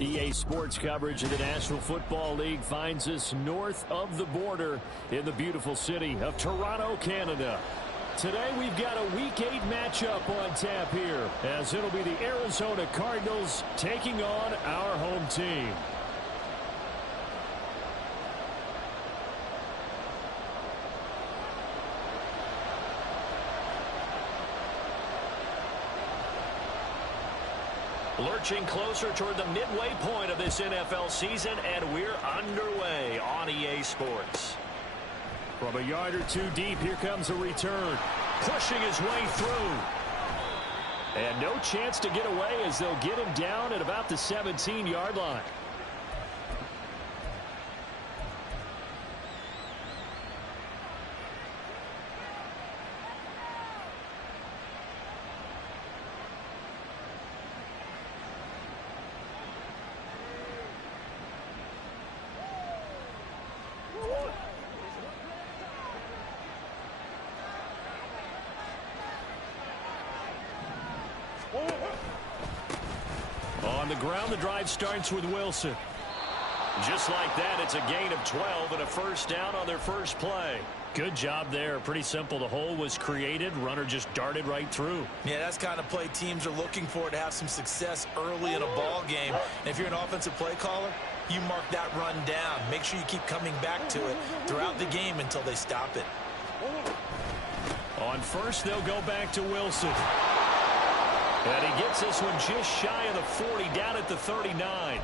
EA Sports coverage of the National Football League finds us north of the border in the beautiful city of Toronto, Canada. Today we've got a Week 8 matchup on tap here, as it'll be the Arizona Cardinals taking on our home team. Lurching closer toward the midway point of this NFL season, and we're underway on EA Sports. From a yard or two deep, here comes a return. Pushing his way through. And no chance to get away as they'll get him down at about the 17-yard line. On the ground, the drive starts with Wilson. Just like that, it's a gain of 12 and a first down on their first play. Good job there. Pretty simple. The hole was created. Runner just darted right through. Yeah, that's kind of play teams are looking for, to have some success early in a ball game. And if you're an offensive play caller, you mark that run down. Make sure you keep coming back to it throughout the game until they stop it. On first, they'll go back to Wilson. And he gets this one just shy of the 40, down at the 39.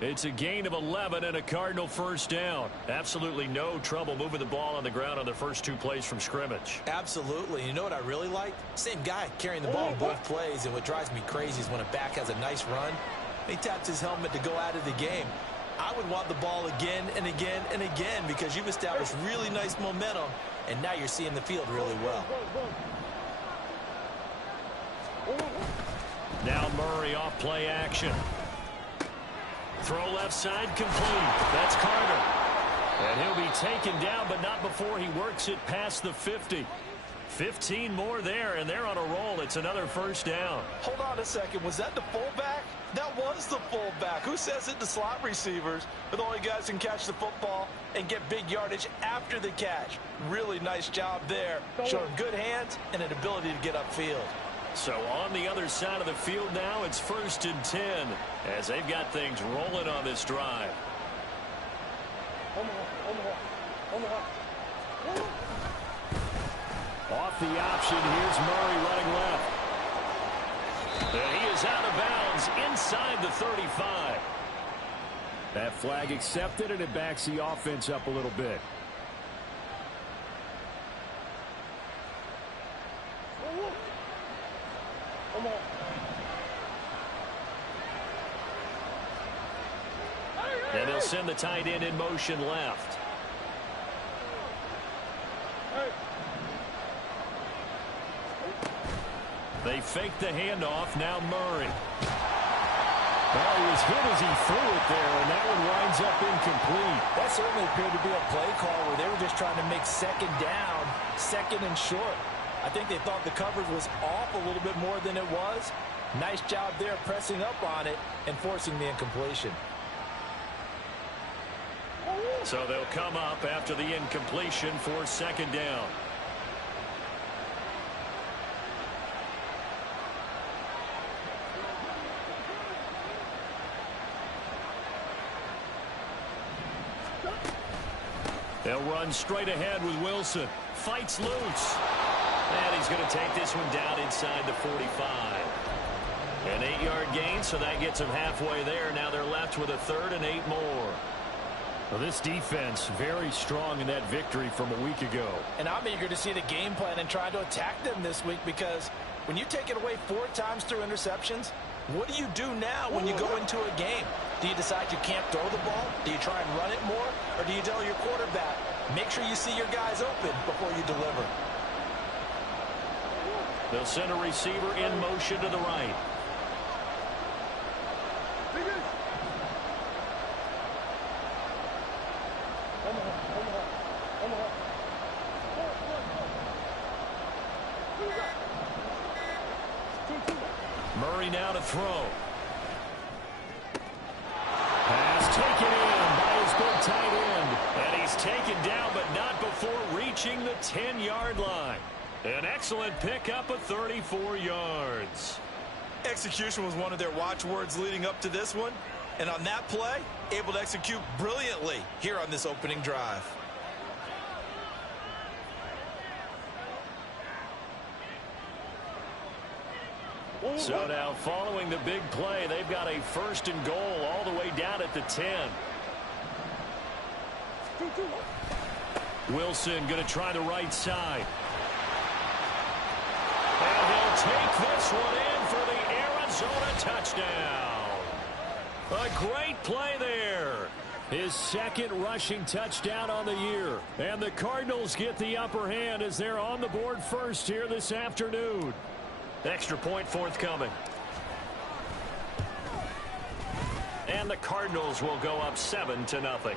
It's a gain of 11 and a Cardinal first down. Absolutely no trouble moving the ball on the ground on their first two plays from scrimmage. Absolutely. You know what I really like? Same guy carrying the ball in both plays, and what drives me crazy is when a back has a nice run, he taps his helmet to go out of the game. I would want the ball again and again and again because you've established really nice momentum, and now you're seeing the field really well. Now Murray off play action. Throw left side complete. That's Carter. And he'll be taken down, but not before he works it past the 50. 15 more there, and they're on a roll. It's another first down. Hold on a second. Was that the fullback? That was the fullback. Who says it to slot receivers? But the only guys who can catch the football and get big yardage after the catch. Really nice job there. Showing good hands and an ability to get upfield. So on the other side of the field now, it's 1st and 10 as they've got things rolling on this drive. Off the option, here's Murray running left. And he is out of bounds inside the 35. That flag accepted, and it backs the offense up a little bit. And they'll send the tight end in motion left. They fake the handoff. Now Murray. Well, he was hit as he threw it there, and that one winds up incomplete. That certainly appeared to be a play call where they were just trying to make second down, second and short. I think they thought the coverage was off a little bit more than it was. Nice job there pressing up on it and forcing the incompletion. So they'll come up after the incompletion for second down. They'll run straight ahead with Wilson. Fights loose. And he's going to take this one down inside the 45. An 8-yard gain, so that gets them halfway there. Now they're left with a 3rd and 8 more. Well, this defense very strong in that victory from a week ago. And I'm eager to see the game plan and try to attack them this week, because when you take it away 4 times through interceptions, what do you do now when you go into a game? Do you decide you can't throw the ball? Do you try and run it more? Or do you tell your quarterback, make sure you see your guys open before you deliver? They'll send a receiver in motion to the right. Murray now to throw. approaching the 10-yard line. An excellent pickup of 34 yards. Execution was one of their watchwords leading up to this one. And on that play, able to execute brilliantly here on this opening drive. So now following the big play, they've got a 1st and goal all the way down at the 10. Wilson going to try the right side. And he'll take this one in for the Arizona touchdown. A great play there. His 2nd rushing touchdown on the year. And the Cardinals get the upper hand as they're on the board first here this afternoon. Extra point forthcoming. And the Cardinals will go up 7-0.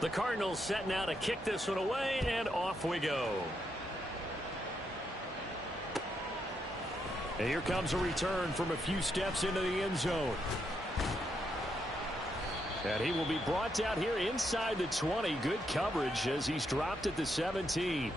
The Cardinals set now to kick this one away, and off we go. And here comes a return from a few steps into the end zone. And he will be brought down here inside the 20. Good coverage as he's dropped at the 17.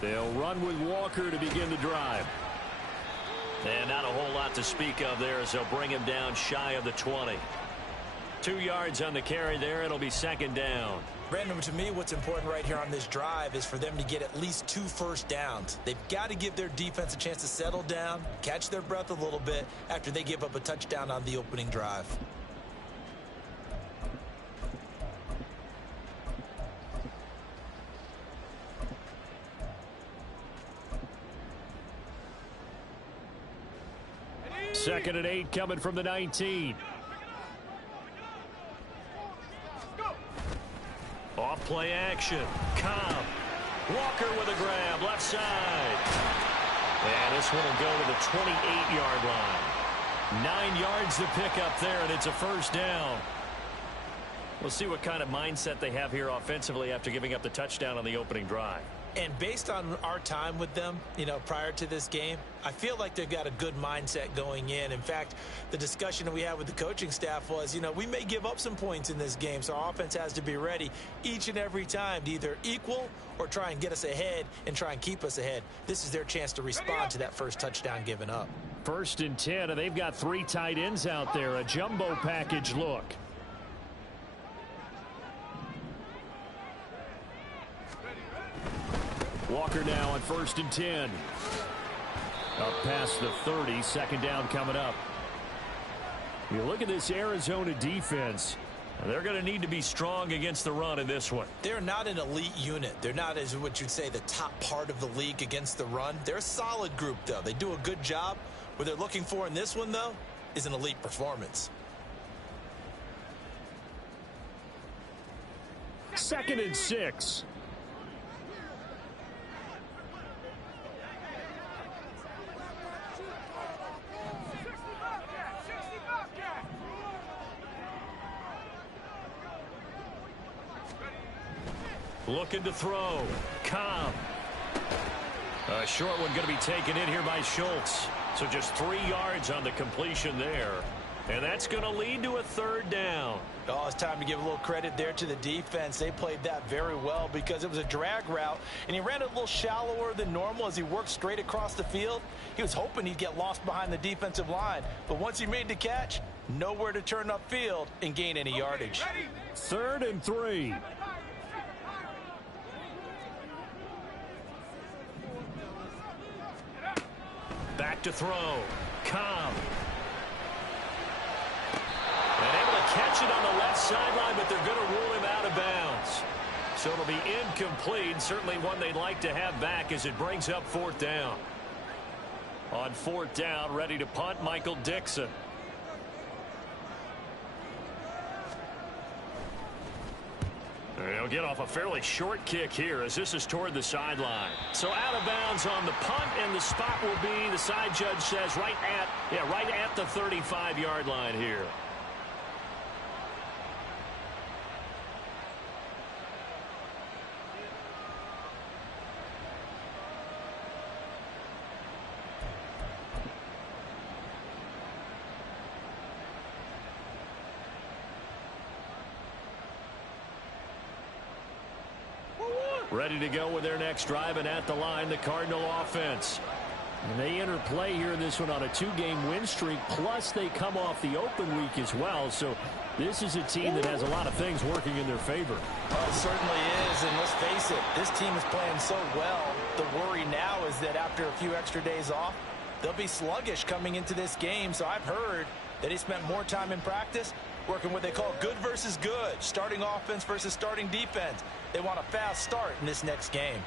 They'll run with Walker to begin the drive. And not a whole lot to speak of there as they'll bring him down shy of the 20. 2 yards on the carry there. It'll be 2nd down. Brandon, to me, what's important right here on this drive is for them to get at least 2 first downs. They've got to give their defense a chance to settle down, catch their breath a little bit after they give up a touchdown on the opening drive. Second and 8 coming from the 19. Off play action. Cobb. Walker with a grab. Left side. And this one will go to the 28-yard line. 9 yards to pick up there, and it's a 1st down. We'll see what kind of mindset they have here offensively after giving up the touchdown on the opening drive. And based on our time with them, prior to this game, I feel like they've got a good mindset going in. In fact, the discussion that we had with the coaching staff was, we may give up some points in this game, so our offense has to be ready each and every time to either equal or try and get us ahead and try and keep us ahead. This is their chance to respond to that first touchdown given up. 1st and 10, and they've got 3 tight ends out there, a jumbo package look. Walker now on 1st and 10. Up past the 30, 2nd down coming up. You look at this Arizona defense. They're going to need to be strong against the run in this one. They're not an elite unit. They're not, as what you'd say, the top part of the league against the run. They're a solid group, though. They do a good job. What they're looking for in this one, though, is an elite performance. 2nd and 6. Looking to throw. Cobb. A short one going to be taken in here by Schultz. So just 3 yards on the completion there. And that's going to lead to a third down. Oh, it's time to give a little credit there to the defense. They played that very well because it was a drag route, and he ran it a little shallower than normal as he worked straight across the field. He was hoping he'd get lost behind the defensive line, but once he made the catch, nowhere to turn upfield and gain any yardage. 3rd and 3. Back to throw. Cobb. And able to catch it on the left sideline, but they're going to rule him out of bounds. So it'll be incomplete. Certainly one they'd like to have back as it brings up 4th down. On 4th down, ready to punt, Michael Dixon. They'll get off a fairly short kick here as this is toward the sideline. So out of bounds on the punt, and the spot will be, the side judge says, right at the 35-yard line here. Ready to go with their next drive, and at the line, the Cardinal offense. And they enter play here in this one on a 2-game win streak, plus they come off the open week as well. So this is a team that has a lot of things working in their favor. Oh, it certainly is, and let's face it, this team is playing so well. The worry now is that after a few extra days off, they'll be sluggish coming into this game. So I've heard that he spent more time in practice working what they call good versus good, starting offense versus starting defense. They want a fast start in this next game.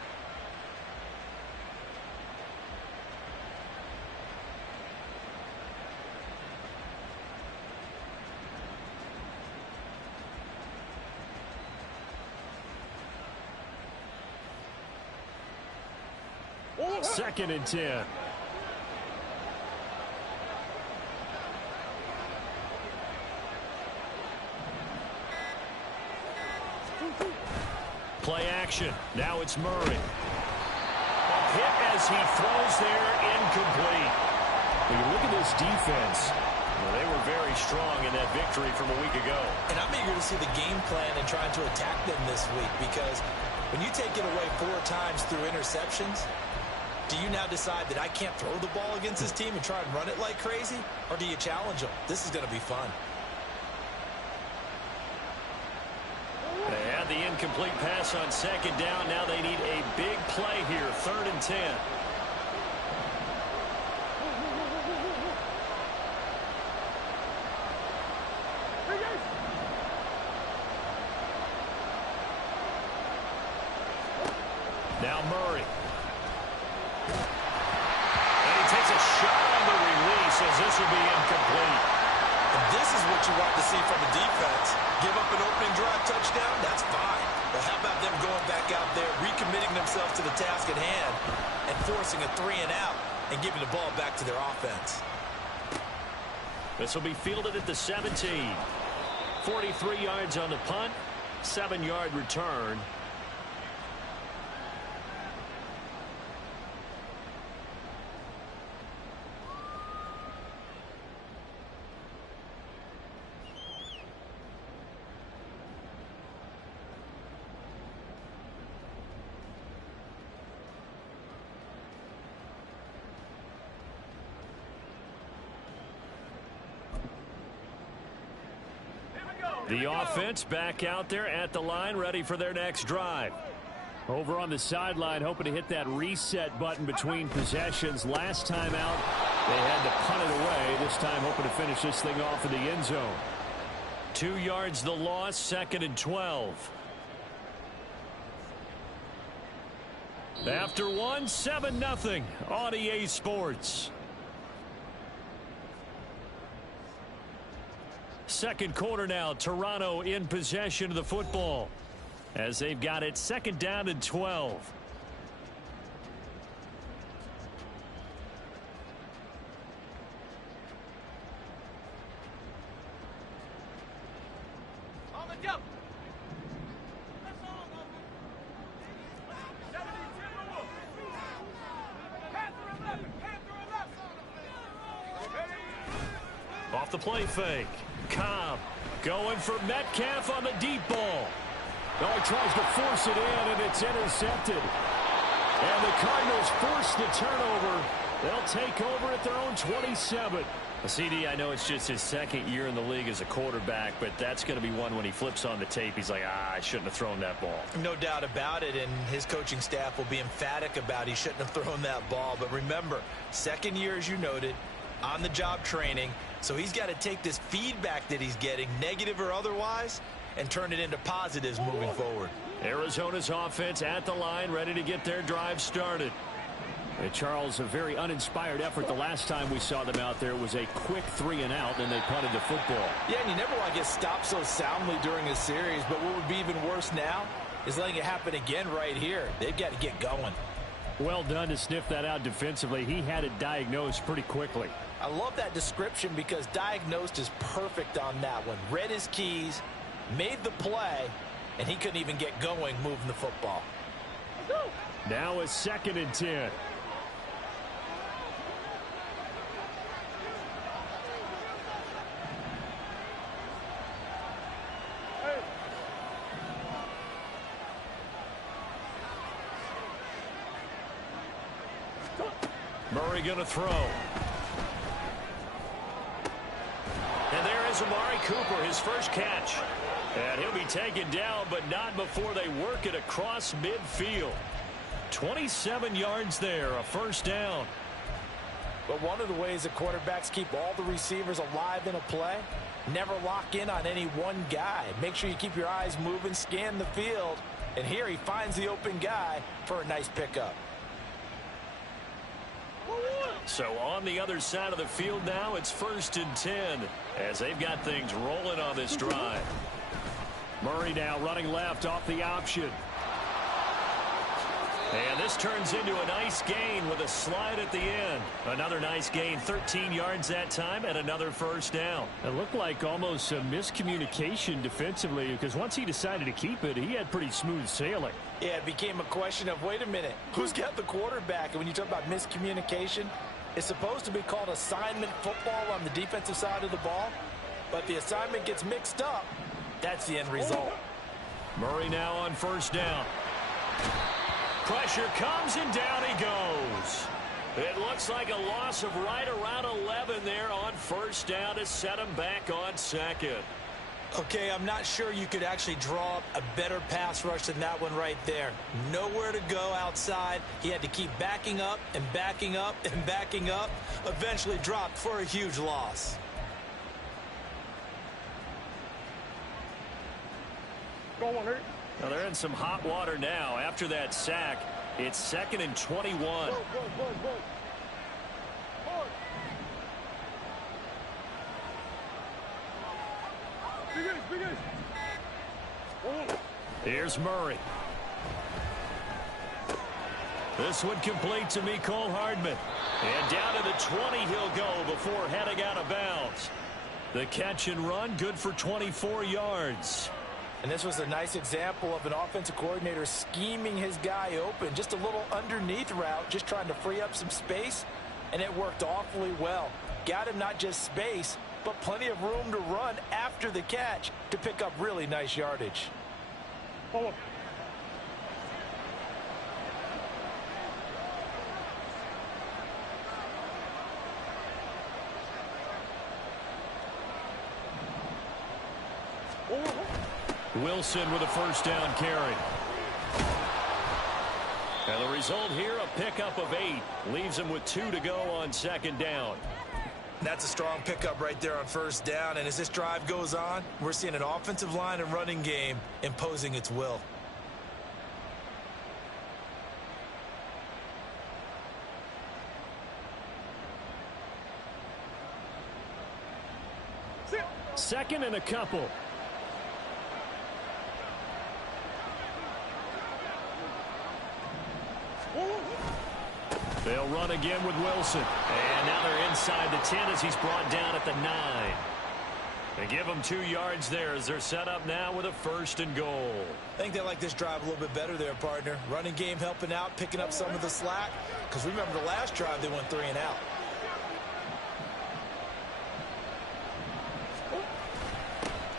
Second and 10. Play action. Now it's Murray. Hit as he throws there, incomplete. When you look at this defense, they were very strong in that victory from a week ago. And I'm eager to see the game plan and trying to attack them this week, because when you take it away 4 times through interceptions, do you now decide that I can't throw the ball against this team and try and run it like crazy? Or do you challenge them? This is going to be fun. They had the incomplete pass on 2nd down. Now they need a big play here. 3rd and 10. Now Murray. And he takes a shot on the release as this will be incomplete. And this is what you want to see from a defense. Give up an opening drive touchdown, that's fine. But how about them going back out there, recommitting themselves to the task at hand, and forcing a 3 and out, and giving the ball back to their offense. This will be fielded at the 17. 43 yards on the punt, 7-yard return. The offense back out there at the line, ready for their next drive. Over on the sideline, hoping to hit that reset button between possessions. Last time out, they had to punt it away. This time, hoping to finish this thing off in the end zone. 2 yards the loss, 2nd and 12. After one, 7-0 on EA Sports. Second quarter now, Toronto in possession of the football as they've got it 2nd down and 12. On the jump. Off the play fake. Cobb going for Metcalf on the deep ball. Oh, he tries to force it in, and it's intercepted. And the Cardinals force the turnover. They'll take over at their own 27. CD, I know it's just his second year in the league as a quarterback, but that's going to be one when he flips on the tape. He's like, I shouldn't have thrown that ball. No doubt about it, and his coaching staff will be emphatic about he shouldn't have thrown that ball. But remember, second year, as you noted, on-the-job training, so he's got to take this feedback that he's getting, negative or otherwise, and turn it into positives moving forward. Arizona's offense at the line, ready to get their drive started. And Charles, a very uninspired effort the last time we saw them out there. It was a quick 3-and-out, and they punted the football. Yeah, and you never want to get stopped so soundly during a series, but what would be even worse now is letting it happen again right here. They've got to get going. Well done to sniff that out defensively. He had it diagnosed pretty quickly. I love that description because diagnosed is perfect on that one. Read his keys, made the play, and he couldn't even get going moving the football. Now a 2nd and 10. Murray going to throw. And there is Amari Cooper, his first catch. And he'll be taken down, but not before they work it across midfield. 27 yards there, a first down. But one of the ways that quarterbacks keep all the receivers alive in a play, never lock in on any one guy. Make sure you keep your eyes moving, scan the field. And here he finds the open guy for a nice pickup. So on the other side of the field now, it's 1st and 10 as they've got things rolling on this drive. Murray now running left off the option. And this turns into a nice gain with a slide at the end. Another nice gain, 13 yards that time, and another first down. It looked like almost a miscommunication defensively because once he decided to keep it, he had pretty smooth sailing. Yeah, it became a question of, wait a minute, who's got the quarterback? And when you talk about miscommunication, it's supposed to be called assignment football on the defensive side of the ball. But the assignment gets mixed up. That's the end result. Murray now on first down. Pressure comes and down he goes. It looks like a loss of right around 11 there on first down to set him back on 2nd. Okay, I'm not sure you could actually draw up a better pass rush than that one right there. Nowhere to go outside. He had to keep backing up and backing up and backing up. Eventually dropped for a huge loss. Now they're in some hot water now. After that sack, it's 2nd and 21. Here's Murray. This one complete to Mecole Hardman. And down to the 20 he'll go before heading out of bounds. The catch and run, good for 24 yards. And this was a nice example of an offensive coordinator scheming his guy open. Just a little underneath route, just trying to free up some space. And it worked awfully well. Got him not just space, but plenty of room to run after the catch to pick up really nice yardage. Wilson with a first down carry. And the result here, a pickup of 8. Leaves him with 2 to go on 2nd down. That's a strong pickup right there on first down. And as this drive goes on, we're seeing an offensive line and running game imposing its will. Second and a couple. They'll run again with Wilson. And now they're inside the 10 as he's brought down at the 9. They give him 2 yards there as they're set up now with a 1st and goal. I think they like this drive a little bit better there, partner. Running game helping out, picking up some of the slack. Because remember the last drive, they went 3 and out.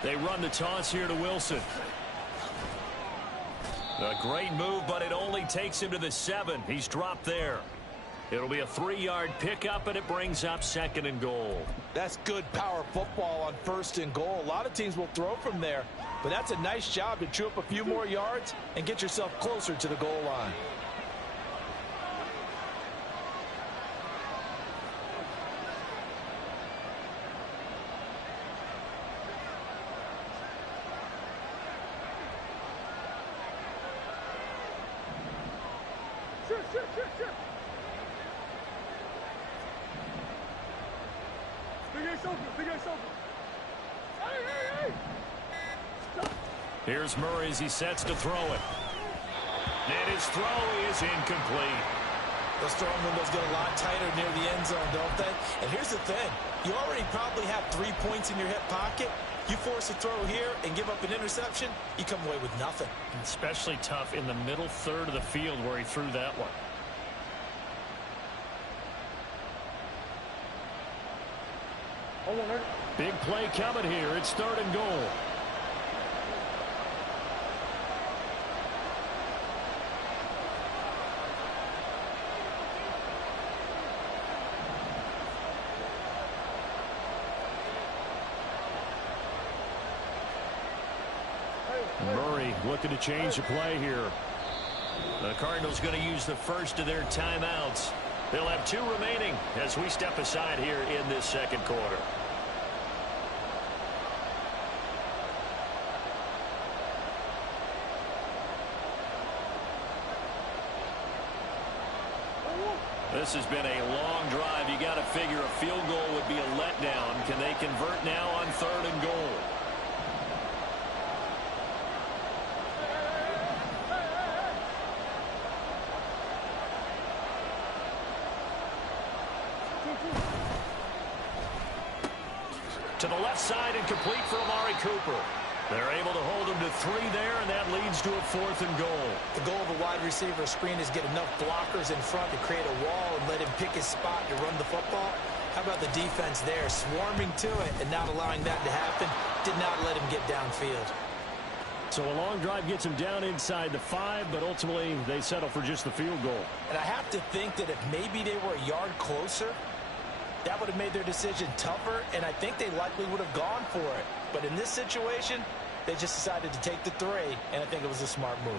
They run the toss here to Wilson. A great move, but it only takes him to the 7. He's dropped there. It'll be a 3-yard pickup, and it brings up 2nd and goal. That's good power football on 1st and goal. A lot of teams will throw from there, but that's a nice job to chew up a few more yards and get yourself closer to the goal line. Here's Murray as he sets to throw it. And his throw is incomplete. Those throwing windows get a lot tighter near the end zone, don't they? And here's the thing. You already probably have 3 points in your hip pocket. You force a throw here and give up an interception, you come away with nothing. Especially tough in the middle third of the field where he threw that one. Big play coming here. It's 3rd and goal. Murray looking to change the play here. The Cardinals going to use the first of their timeouts. They'll have 2 remaining as we step aside here in this 2nd quarter. This has been a long drive. You got to figure a field goal would be a letdown. Can they convert now on 3rd and goal? To the left side and complete for Amari Cooper. They're able to hold him to 3 there, and that leads to a 4th and goal. The goal of a wide receiver screen is get enough blockers in front to create a wall and let him pick his spot to run the football. How about the defense there, swarming to it and not allowing that to happen? Did not let him get downfield. So a long drive gets him down inside the 5, but ultimately they settle for just the field goal. And I have to think that if maybe they were a yard closer, that would have made their decision tougher, and I think they likely would have gone for it. But in this situation, they just decided to take the 3, and I think it was a smart move.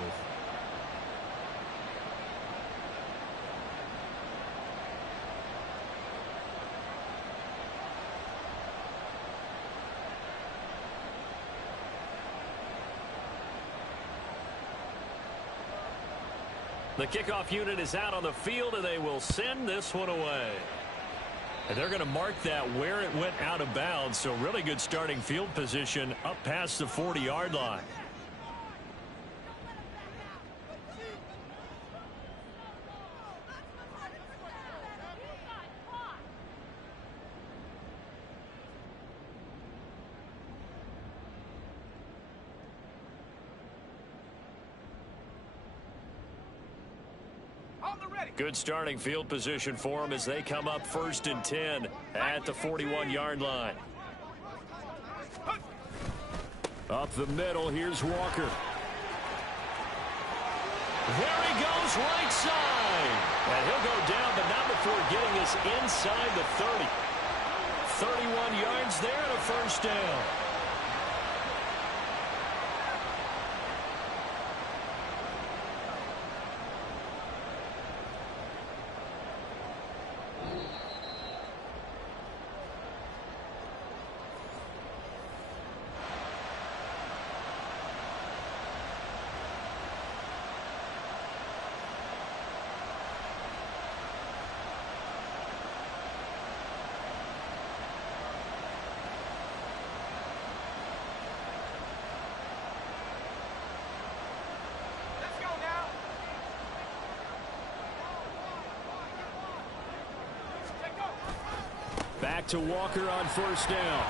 The kickoff unit is out on the field, and they will send this one away. And they're going to mark that where it went out of bounds, so really good starting field position up past the 40-yard line. Good starting field position for them as they come up 1st and 10 at the 41-yard line. Up the middle, here's Walker. There he goes, right side. And he'll go down, but not before getting us inside the 30. 31 yards there and a 1st down. Back to Walker on 1st down.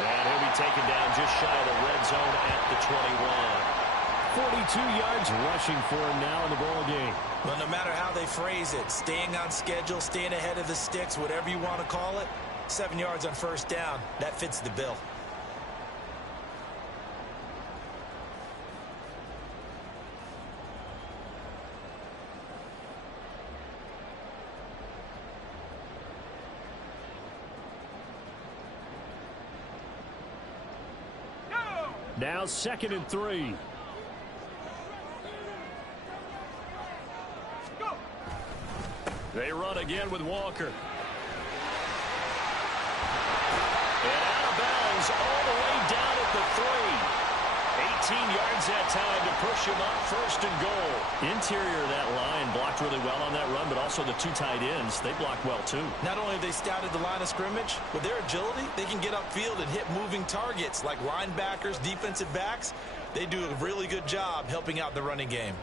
And he'll be taken down just shy of the red zone at the 21. 42 yards rushing for him now in the ball game. Well, no matter how they phrase it, staying on schedule, staying ahead of the sticks, whatever you want to call it, 7 yards on first down. That fits the bill. Now 2nd and 3. They run again with Walker. And out of bounds all the way down at the 3. 18 yards that time to push him up 1st and goal. Interior of that line blocked really well on that run, but also the 2 tight ends, they blocked well too. Not only have they scouted the line of scrimmage, with their agility, they can get upfield and hit moving targets like linebackers, defensive backs. They do a really good job helping out the running game.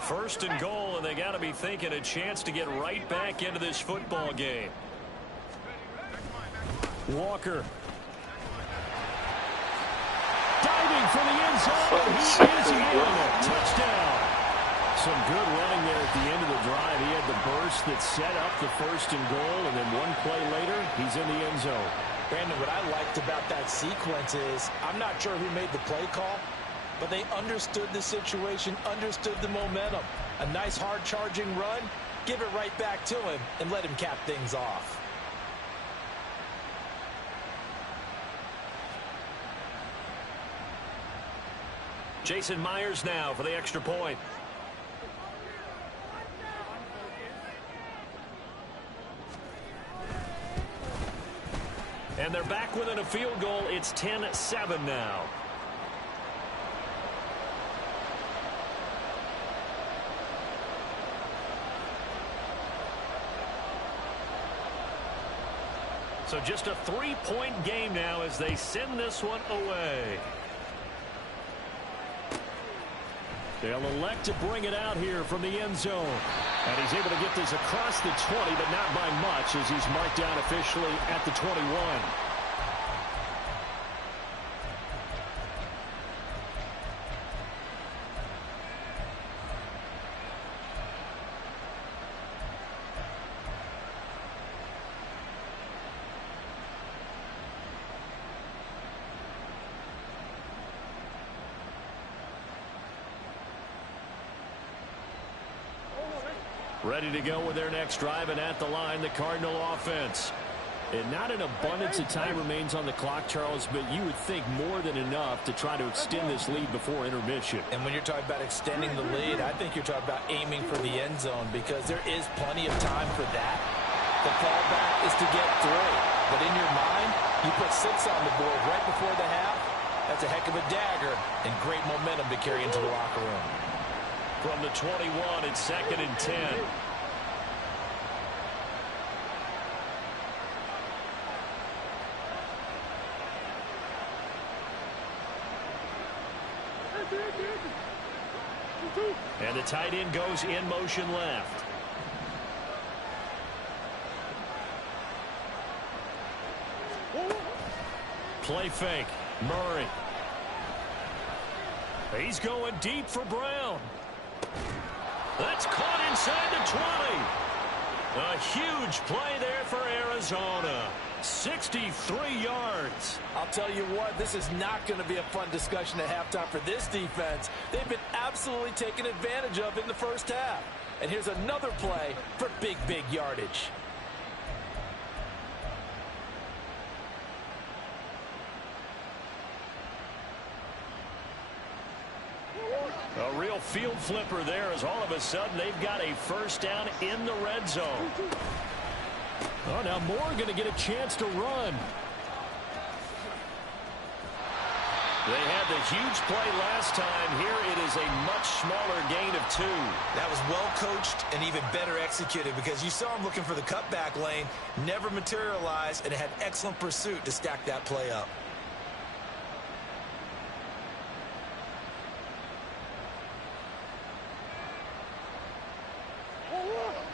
First and goal, and they got to be thinking a chance to get right back into this football game. Walker. Diving for the end zone. He is in. Touchdown. Some good running there at the end of the drive. He had the burst that set up the 1st and goal, and then one play later, he's in the end zone. Brandon, what I liked about that sequence is I'm not sure who made the play call, but they understood the situation, understood the momentum. A nice hard charging run, give it right back to him and let him cap things off. Jason Myers now for the extra point. And they're back within a field goal. It's 10-7 now. So just a 3-point game now as they send this one away. They'll elect to bring it out here from the end zone. And he's able to get this across the 20, but not by much as he's marked down officially at the 21. Ready to go with their next drive, and at the line, the Cardinal offense. And not an abundance of time remains on the clock, Charles, but you would think more than enough to try to extend this lead before intermission. And when you're talking about extending the lead, I think you're talking about aiming for the end zone because there is plenty of time for that. The fallback is to get 3. But in your mind, you put 6 on the board right before the half. That's a heck of a dagger and great momentum to carry into the locker room. From the 21, it's 2nd and 10. And the tight end goes in motion left. Play fake. Murray. He's going deep for Brown. That's caught inside the 20. A huge play there for Arizona. 63 yards. I'll tell you what, this is not going to be a fun discussion at halftime for this defense. They've been absolutely taken advantage of in the first half. And here's another play for big yardage. A real field flipper there as all of a sudden they've got a first down in the red zone. Oh, now Moore going to get a chance to run. They had the huge play last time. Here it is a much smaller gain of 2. That was well coached and even better executed because you saw him looking for the cutback lane, never materialized, and had excellent pursuit to stack that play up.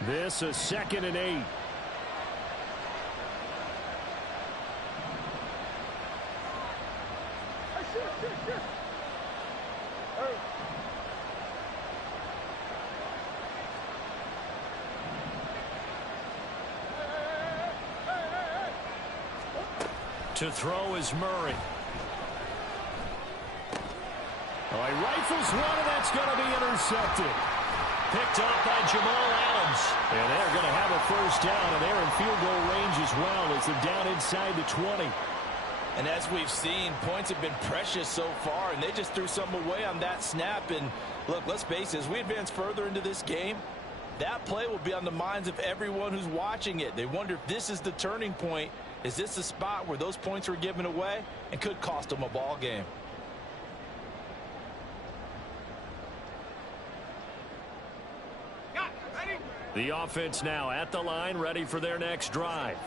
This is 2nd and 8. To throw is Murray. Oh, he rifles one, and that's going to be intercepted. Picked up by Jamal Adams. And they're going to have a first down, and they're in field goal range as well as they're down inside the 20. And as we've seen, points have been precious so far, and they just threw some away on that snap. And look, let's face it, as we advance further into this game, that play will be on the minds of everyone who's watching it. They wonder if this is the turning point. Is this the spot where those points were given away and could cost them a ball game? The offense now at the line, ready for their next drive.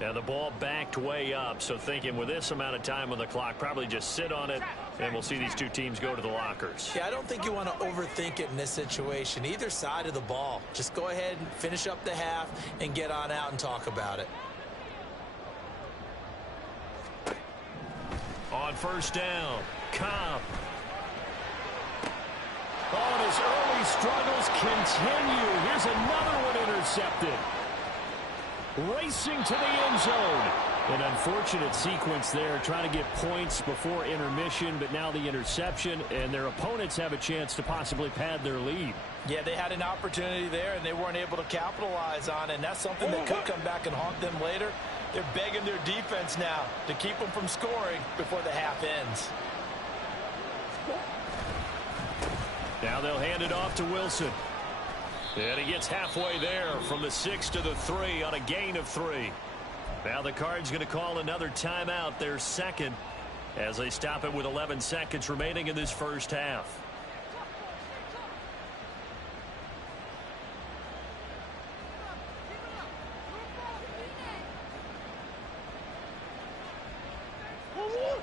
Now the ball backed way up, so thinking with this amount of time on the clock, probably just sit on it, and we'll see these two teams go to the lockers. Yeah, I don't think you want to overthink it in this situation. Either side of the ball. Just go ahead and finish up the half and get on out and talk about it. On first down, Cobb. Oh, and his early struggles continue. Here's another one intercepted. Racing to the end zone. An unfortunate sequence there, trying to get points before intermission, but now the interception, and their opponents have a chance to possibly pad their lead. Yeah, they had an opportunity there, and they weren't able to capitalize on it, and that's something that could come back and haunt them later. They're begging their defense now to keep them from scoring before the half ends. Now they'll hand it off to Wilson. And he gets halfway there from the 6 to the 3 on a gain of 3. Now the Cards going to call another timeout, their second, as they stop it with 11 seconds remaining in this first half.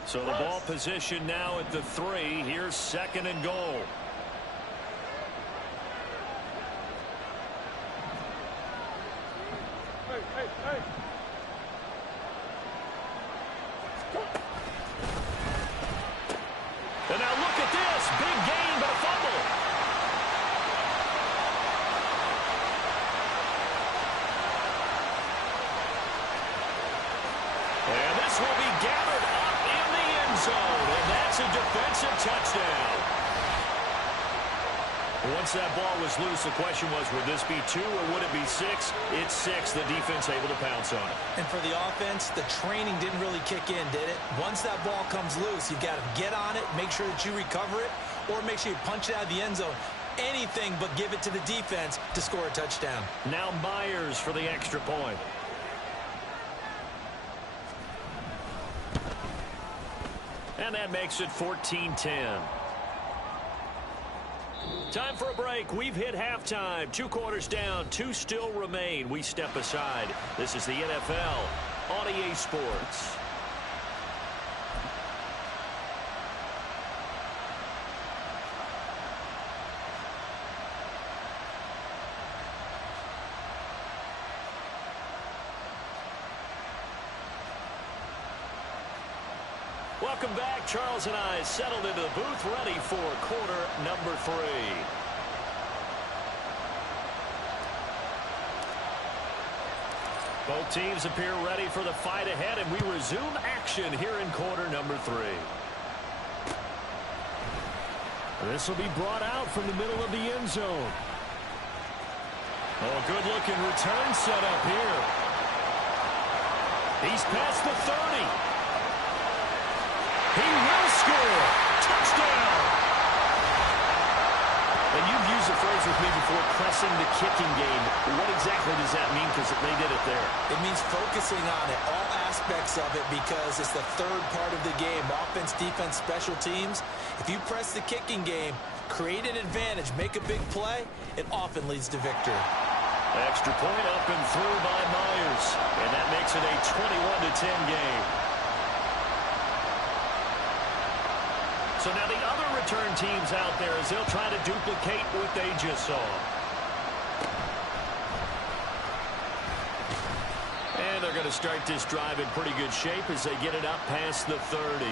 So the ball position now at the 3. Here's second and goal. And now look at this. Big gain, but a fumble. And this will be gathered up in the end zone. And that's a defensive touchdown. Once that ball was loose, the question was, would this be 2 or would it be 6? It's 6. The defense able to pounce on it. And for the offense, the training didn't really kick in, did it? Once that ball comes loose, you've got to get on it, make sure that you recover it, or make sure you punch it out of the end zone. Anything but give it to the defense to score a touchdown. Now Myers for the extra point. And that makes it 14-10. Time for a break. We've hit halftime. 2 quarters down. 2 still remain. We step aside. This is the NFL on EA Sports. Welcome back. Charles and I settled into the booth, ready for quarter number 3. Both teams appear ready for the fight ahead, and we resume action here in quarter number 3. This will be brought out from the middle of the end zone. Oh, good-looking return set up here. He's past the 30. He will score. Touchdown. And you've used the phrase with me before, pressing the kicking game. What exactly does that mean? Because they did it there. It means focusing on it, all aspects of it, because it's the third part of the game. Offense, defense, special teams. If you press the kicking game, create an advantage, make a big play, it often leads to victory. Extra point up and through by Myers. And that makes it a 21-10 game. So now the other return teams out there as they'll try to duplicate what they just saw. And they're going to start this drive in pretty good shape as they get it up past the 30.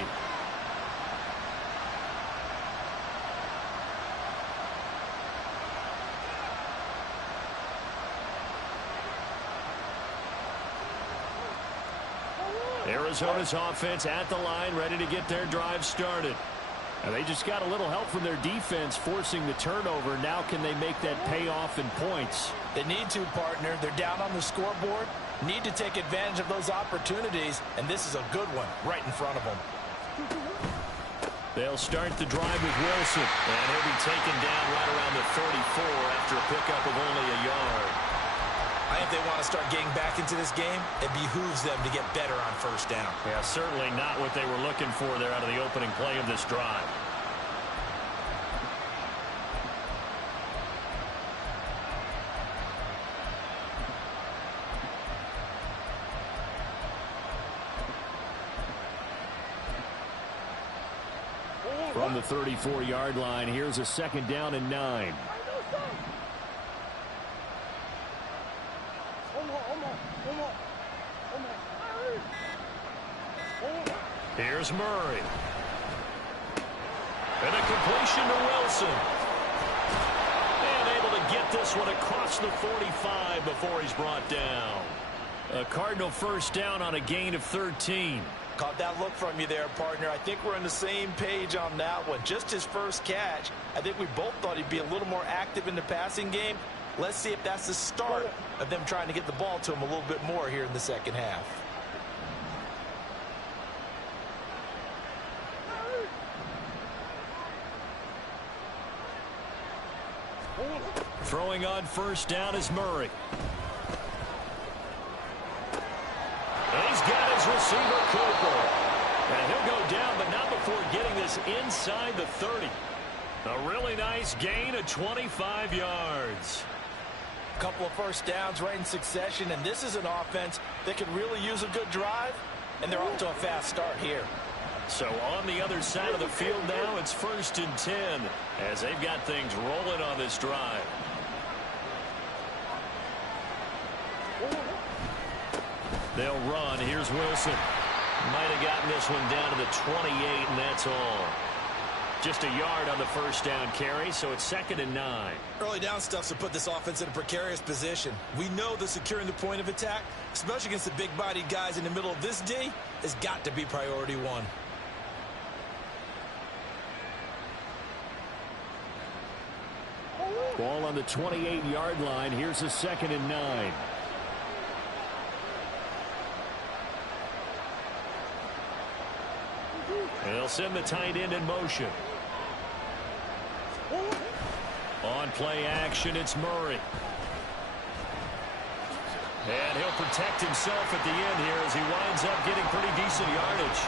Arizona's offense at the line, ready to get their drive started. And they just got a little help from their defense forcing the turnover. Now can they make that pay off in points? They need to, partner. They're down on the scoreboard. Need to take advantage of those opportunities, and this is a good one right in front of them. They'll start the drive with Wilson. And he'll be taken down right around the 34 after a pickup of only a yard. I think they want to start getting back into this game. It behooves them to get better on first down. Yeah, certainly not what they were looking for there out of the opening play of this drive. From the 34-yard line, here's a 2nd down and 9. Here's Murray. And a completion to Wilson. And able to get this one across the 45 before he's brought down. A Cardinal first down on a gain of 13. Caught that look from you there, partner. I think we're on the same page on that one. Just his first catch. I think we both thought he'd be a little more active in the passing game. Let's see if that's the start of them trying to get the ball to him a little bit more here in the second half. Throwing on first down is Murray. And he's got his receiver, Cooper. And he'll go down, but not before getting this inside the 30. A really nice gain of 25 yards. Couple of first downs right in succession, and this is an offense that could really use a good drive, and they're off to a fast start here. So on the other side of the field now, it's 1st and 10 as they've got things rolling on this drive. They'll run. Here's Wilson. Might have gotten this one down to the 28, and that's all. Just a yard on the first down carry, so it's 2nd and 9. Early down stuff's to put this offense in a precarious position. We know that securing the point of attack, especially against the big-bodied guys in the middle of this D, has got to be priority one. Ball on the 28-yard line. Here's a 2nd and 9. They'll send the tight end in motion. On play action, it's Murray. And he'll protect himself at the end here as he winds up getting pretty decent yardage.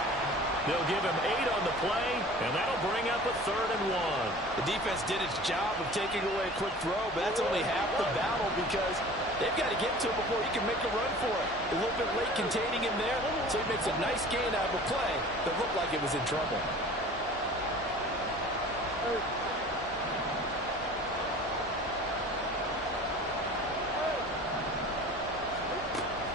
They'll give him 8 on the play, and that'll bring up a 3rd and 1. The defense did its job of taking away a quick throw, but that's only half the battle because they've got to get to him before he can make a run for it. A little bit late containing him there, so he makes a nice gain out of a play that looked like it was in trouble.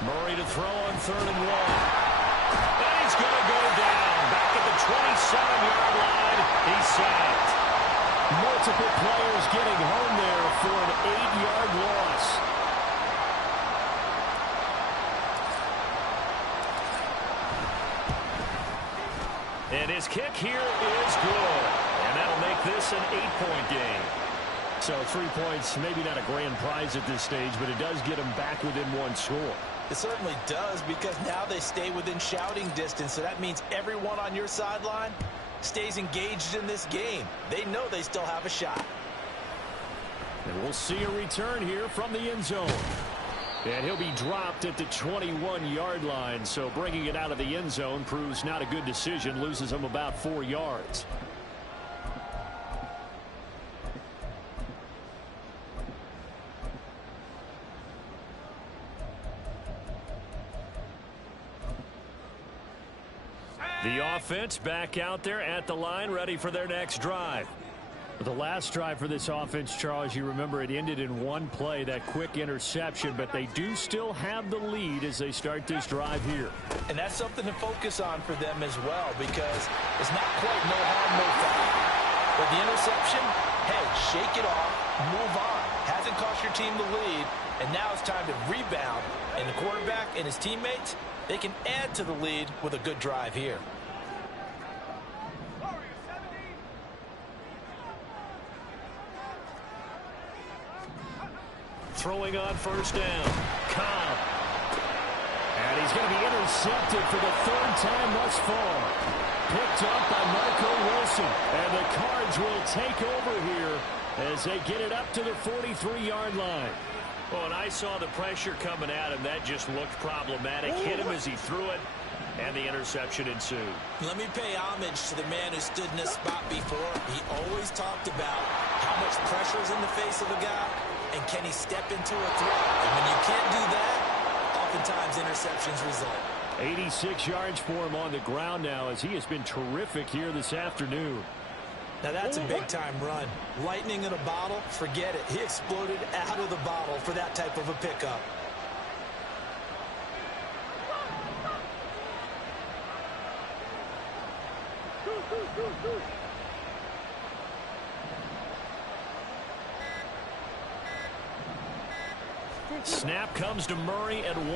Murray to throw on 3rd and 1. And he's going to go down. Back at the 27-yard line. He's sacked. Multiple players getting home there for an 8-yard loss. And his kick here is good. And that'll make this an 8-point game. So 3 points, maybe not a grand prize at this stage, but it does get them back within one score. It certainly does, because now they stay within shouting distance, so that means everyone on your sideline stays engaged in this game. They know they still have a shot. And we'll see a return here from the end zone. And he'll be dropped at the 21-yard line, so bringing it out of the end zone proves not a good decision, loses him about 4 yards. The offense back out there at the line, ready for their next drive. The last drive for this offense, Charles, you remember it ended in one play, that quick interception, but they do still have the lead as they start this drive here. And that's something to focus on for them as well, because it's not quite no harm, no foul. But the interception, hey, shake it off, move on. Hasn't cost your team the lead, and now it's time to rebound. And the quarterback and his teammates, they can add to the lead with a good drive here. Throwing on first down. Cobb. And he's going to be intercepted for the third time thus far. Picked up by Marco Wilson. And the Cards will take over here as they get it up to the 43-yard line. Well, when I saw the pressure coming at him, that just looked problematic. Hit him as he threw it, and the interception ensued. Let me pay homage to the man who stood in this spot before. He always talked about how much pressure is in the face of a guy, and can he step into a threat? And when you can't do that, oftentimes interceptions result. 86 yards for him on the ground now as he has been terrific here this afternoon. Now that's a big-time run. Lightning in a bottle, forget it. He exploded out of the bottle for that type of a pickup. Snap comes to Murray at 1.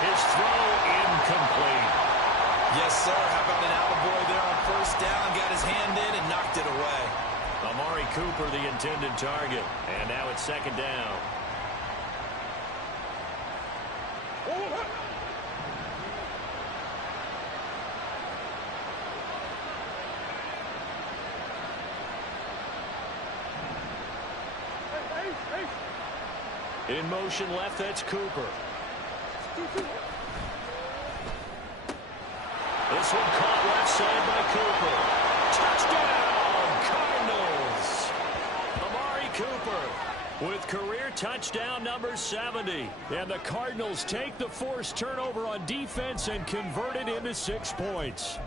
His throw incomplete. Yes, sir. How about an attaboy there on first down? Got his hand in and knocked it away. Amari Cooper, the intended target. And now it's second down. In motion left, that's Cooper. This one caught left side by Cooper. Touchdown, Cardinals! Amari Cooper with career touchdown number 70. And the Cardinals take the forced turnover on defense and convert it into 6 points.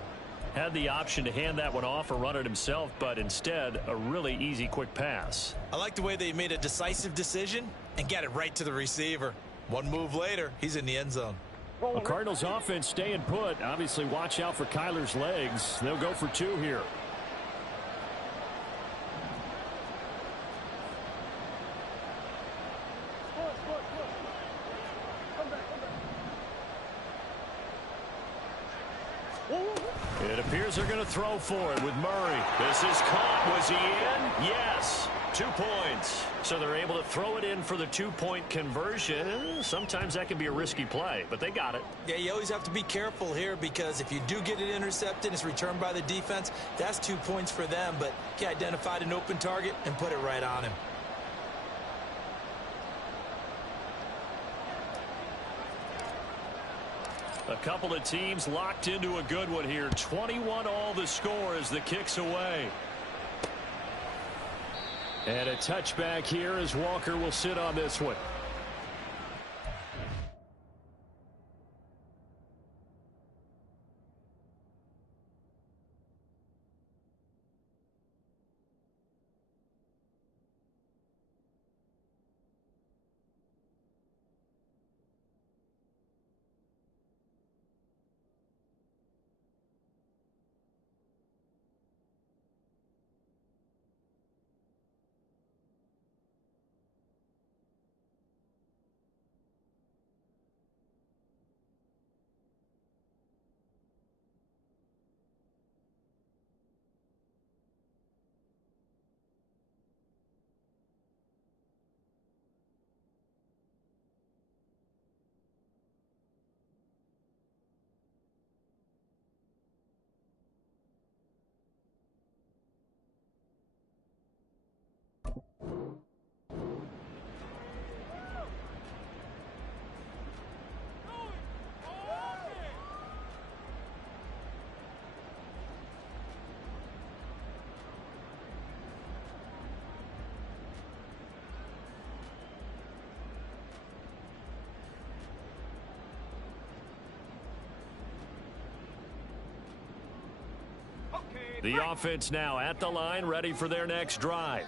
Had the option to hand that one off or run it himself, but instead, a really easy, quick pass. I like the way they made a decisive decision and got it right to the receiver. One move later, he's in the end zone. The Cardinals offense staying put. Obviously, watch out for Kyler's legs. They'll go for 2 here. It appears they're going to throw for it with Murray. This is caught. Was he in? Yes. 2 points. So they're able to throw it in for the 2-point conversion. Sometimes that can be a risky play, but they got it. Yeah, you always have to be careful here because if you do get it intercepted, it's returned by the defense. That's 2 points for them, but he identified an open target and put it right on him. A couple of teams locked into a good one here. 21 all the score as the kick's away. And a touchback here as Walker will sit on this one. The offense now at the line, ready for their next drive.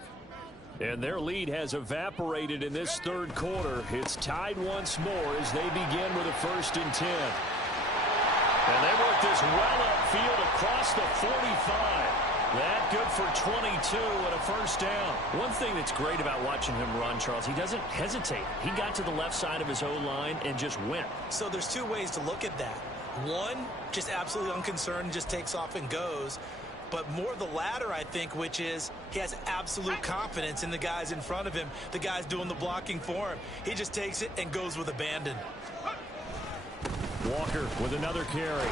And their lead has evaporated in this third quarter. It's tied once more as they begin with a 1st and 10. And they work this well upfield across the 45. That good for 22 and a first down. One thing that's great about watching him run, Charles, he doesn't hesitate. He got to the left side of his O-line and just went. So there's two ways to look at that. One, just absolutely unconcerned, just takes off and goes. But more the latter, I think, which is he has absolute confidence in the guys in front of him, the guys doing the blocking for him. He just takes it and goes with abandon. Walker with another carry.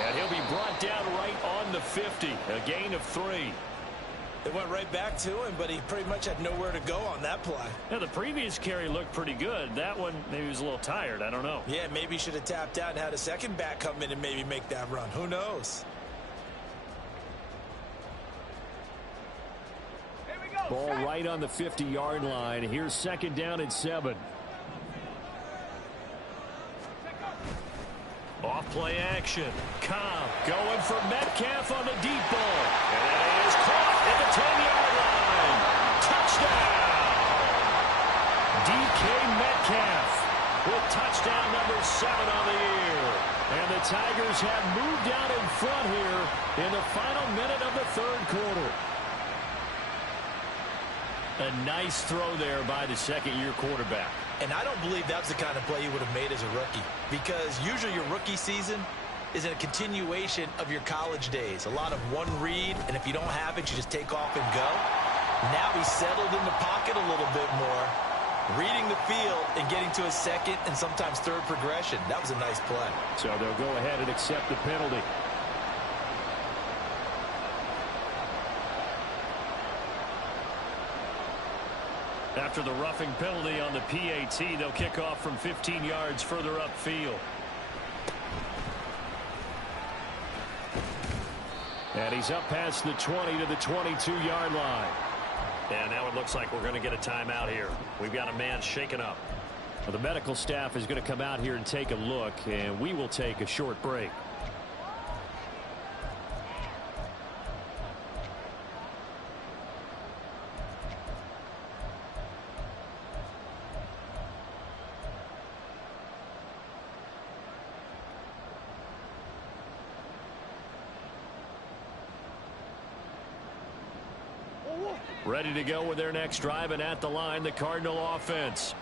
And he'll be brought down right on the 50. A gain of 3. It went right back to him, but he pretty much had nowhere to go on that play. Now, the previous carry looked pretty good. That one, maybe he was a little tired. I don't know. Yeah, maybe he should have tapped out and had a second back come in and maybe make that run. Who knows? Ball right on the 50-yard line. Here's second down and 7. Off-play action. Cobb going for Metcalf on the deep ball. And that is caught at the 10-yard line. Touchdown! DK Metcalf with touchdown number 7 on the year. And the Tigers have moved out in front here in the final minute of the third quarter. A nice throw there by the second-year quarterback. And I don't believe that's the kind of play he would have made as a rookie, because usually your rookie season is a continuation of your college days. A lot of one read, and if you don't have it, you just take off and go. Now he's settled in the pocket a little bit more, reading the field and getting to a second and sometimes third progression. That was a nice play. So they'll go ahead and accept the penalty. After the roughing penalty on the PAT, they'll kick off from 15 yards further upfield. And he's up past the 20 to the 22-yard line. And now it looks like we're going to get a timeout here. We've got a man shaken up. Well, the medical staff is going to come out here and take a look, and we will take a short break. Ready to go with their next drive, and at the line, the Cardinal offense.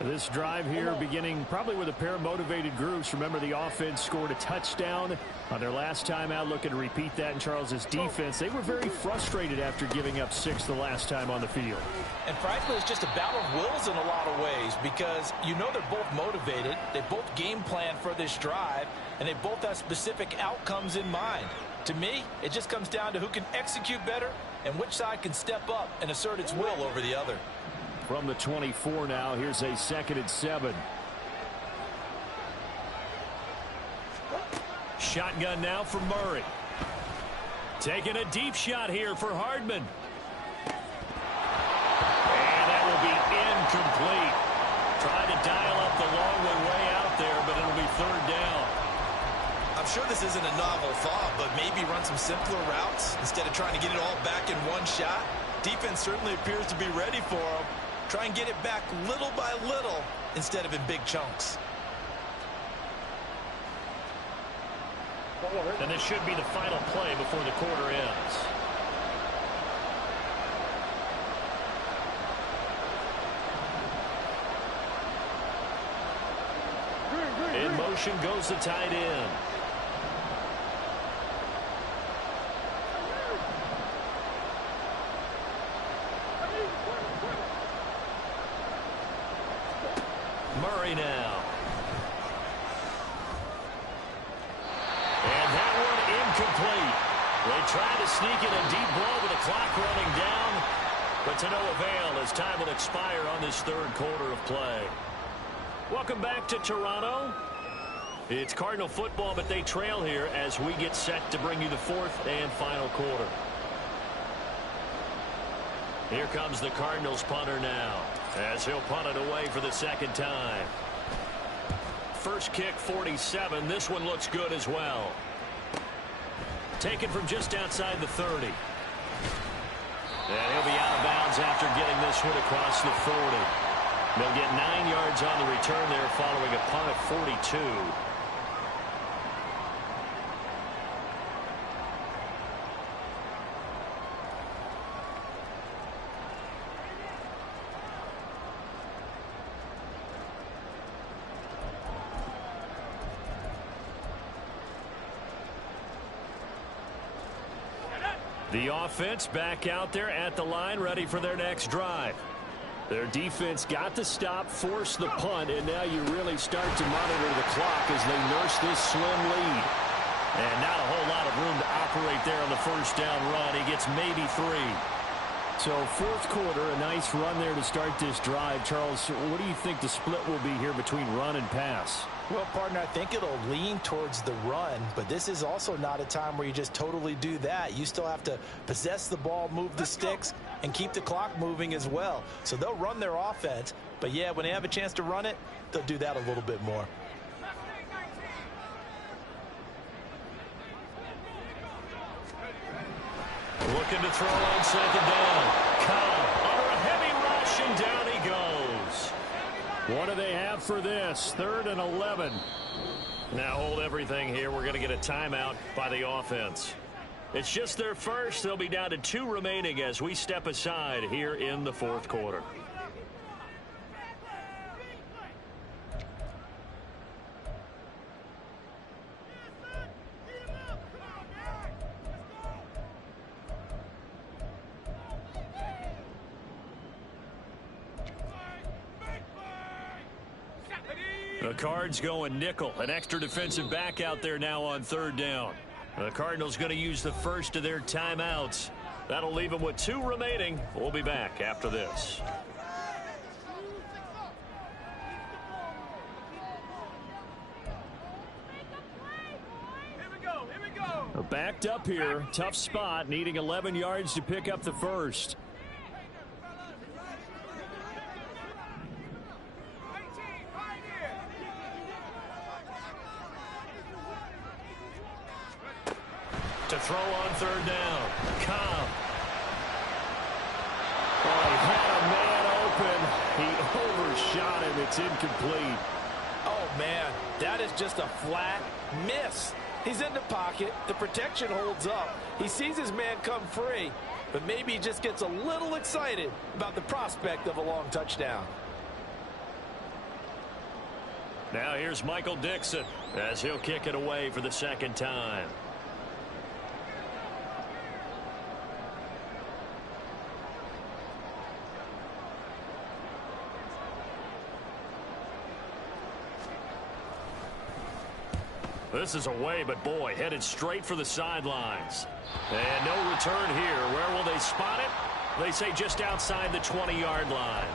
This drive here beginning probably with a pair of motivated groups. Remember, the offense scored a touchdown on their last time out. Looking to repeat that in Charles's defense. They were very frustrated after giving up 6 the last time on the field. And frankly, it's just a battle of wills in a lot of ways, because you know they're both motivated. They both game plan for this drive, and they both have specific outcomes in mind. To me, it just comes down to who can execute better and which side can step up and assert its will over the other. From the 24 now, here's a 2nd and 7. Shotgun now for Murray. Taking a deep shot here for Hardman. And that will be incomplete. Tried to dial up the long one way out there, but it'll be 3rd down. I'm sure this isn't a novel thought, but maybe run some simpler routes instead of trying to get it all back in one shot. Defense certainly appears to be ready for him. Try and get it back little by little instead of in big chunks. And this should be the final play before the quarter ends. In motion goes the tight end. Murray now. And that one incomplete. They try to sneak in a deep ball with the clock running down, but to no avail as time will expire on this 3rd quarter of play. Welcome back to Toronto. It's Cardinal football, but they trail here as we get set to bring you the 4th and final quarter. Here comes the Cardinals punter now, as he'll punt it away for the 2nd time. First kick, 47. This one looks good as well. Taken from just outside the 30. And he'll be out of bounds after getting this one across the 40. They'll get 9 yards on the return there following a punt of 42. The offense back out there at the line, ready for their next drive. Their defense got the stop, forced the punt, and now you really start to monitor the clock as they nurse this slim lead. And not a whole lot of room to operate there on the first down run. He gets maybe 3. So fourth quarter, a nice run there to start this drive. Charles, what do you think the split will be here between run and pass? Well, partner, I think it'll lean towards the run, but this is also not a time where you just totally do that. You still have to possess the ball, move the sticks, and keep the clock moving as well. So they'll run their offense, but yeah, when they have a chance to run it, they'll do that a little bit more. Looking to throw on second down. Cobb under a heavy rush, and down he goes. What do they have for this? 3rd and 11. Now hold everything here. We're going to get a timeout by the offense. It's just their first. They'll be down to 2 remaining as we step aside here in the fourth quarter. The Cards going nickel. An extra defensive back out there now on 3rd down. The Cardinals going to use the first of their timeouts. That'll leave them with 2 remaining. We'll be back after this. Backed up here. Tough spot. Needing 11 yards to pick up the first. To throw on 3rd down. Cobb. Oh, he had a man open. He overshot him. It's incomplete. Oh, man, that is just a flat miss. He's in the pocket. The protection holds up. He sees his man come free, but maybe he just gets a little excited about the prospect of a long touchdown. Now here's Michael Dixon as he'll kick it away for the 2nd time. This is away, but boy, headed straight for the sidelines. And no return here. Where will they spot it? They say just outside the 20-yard line.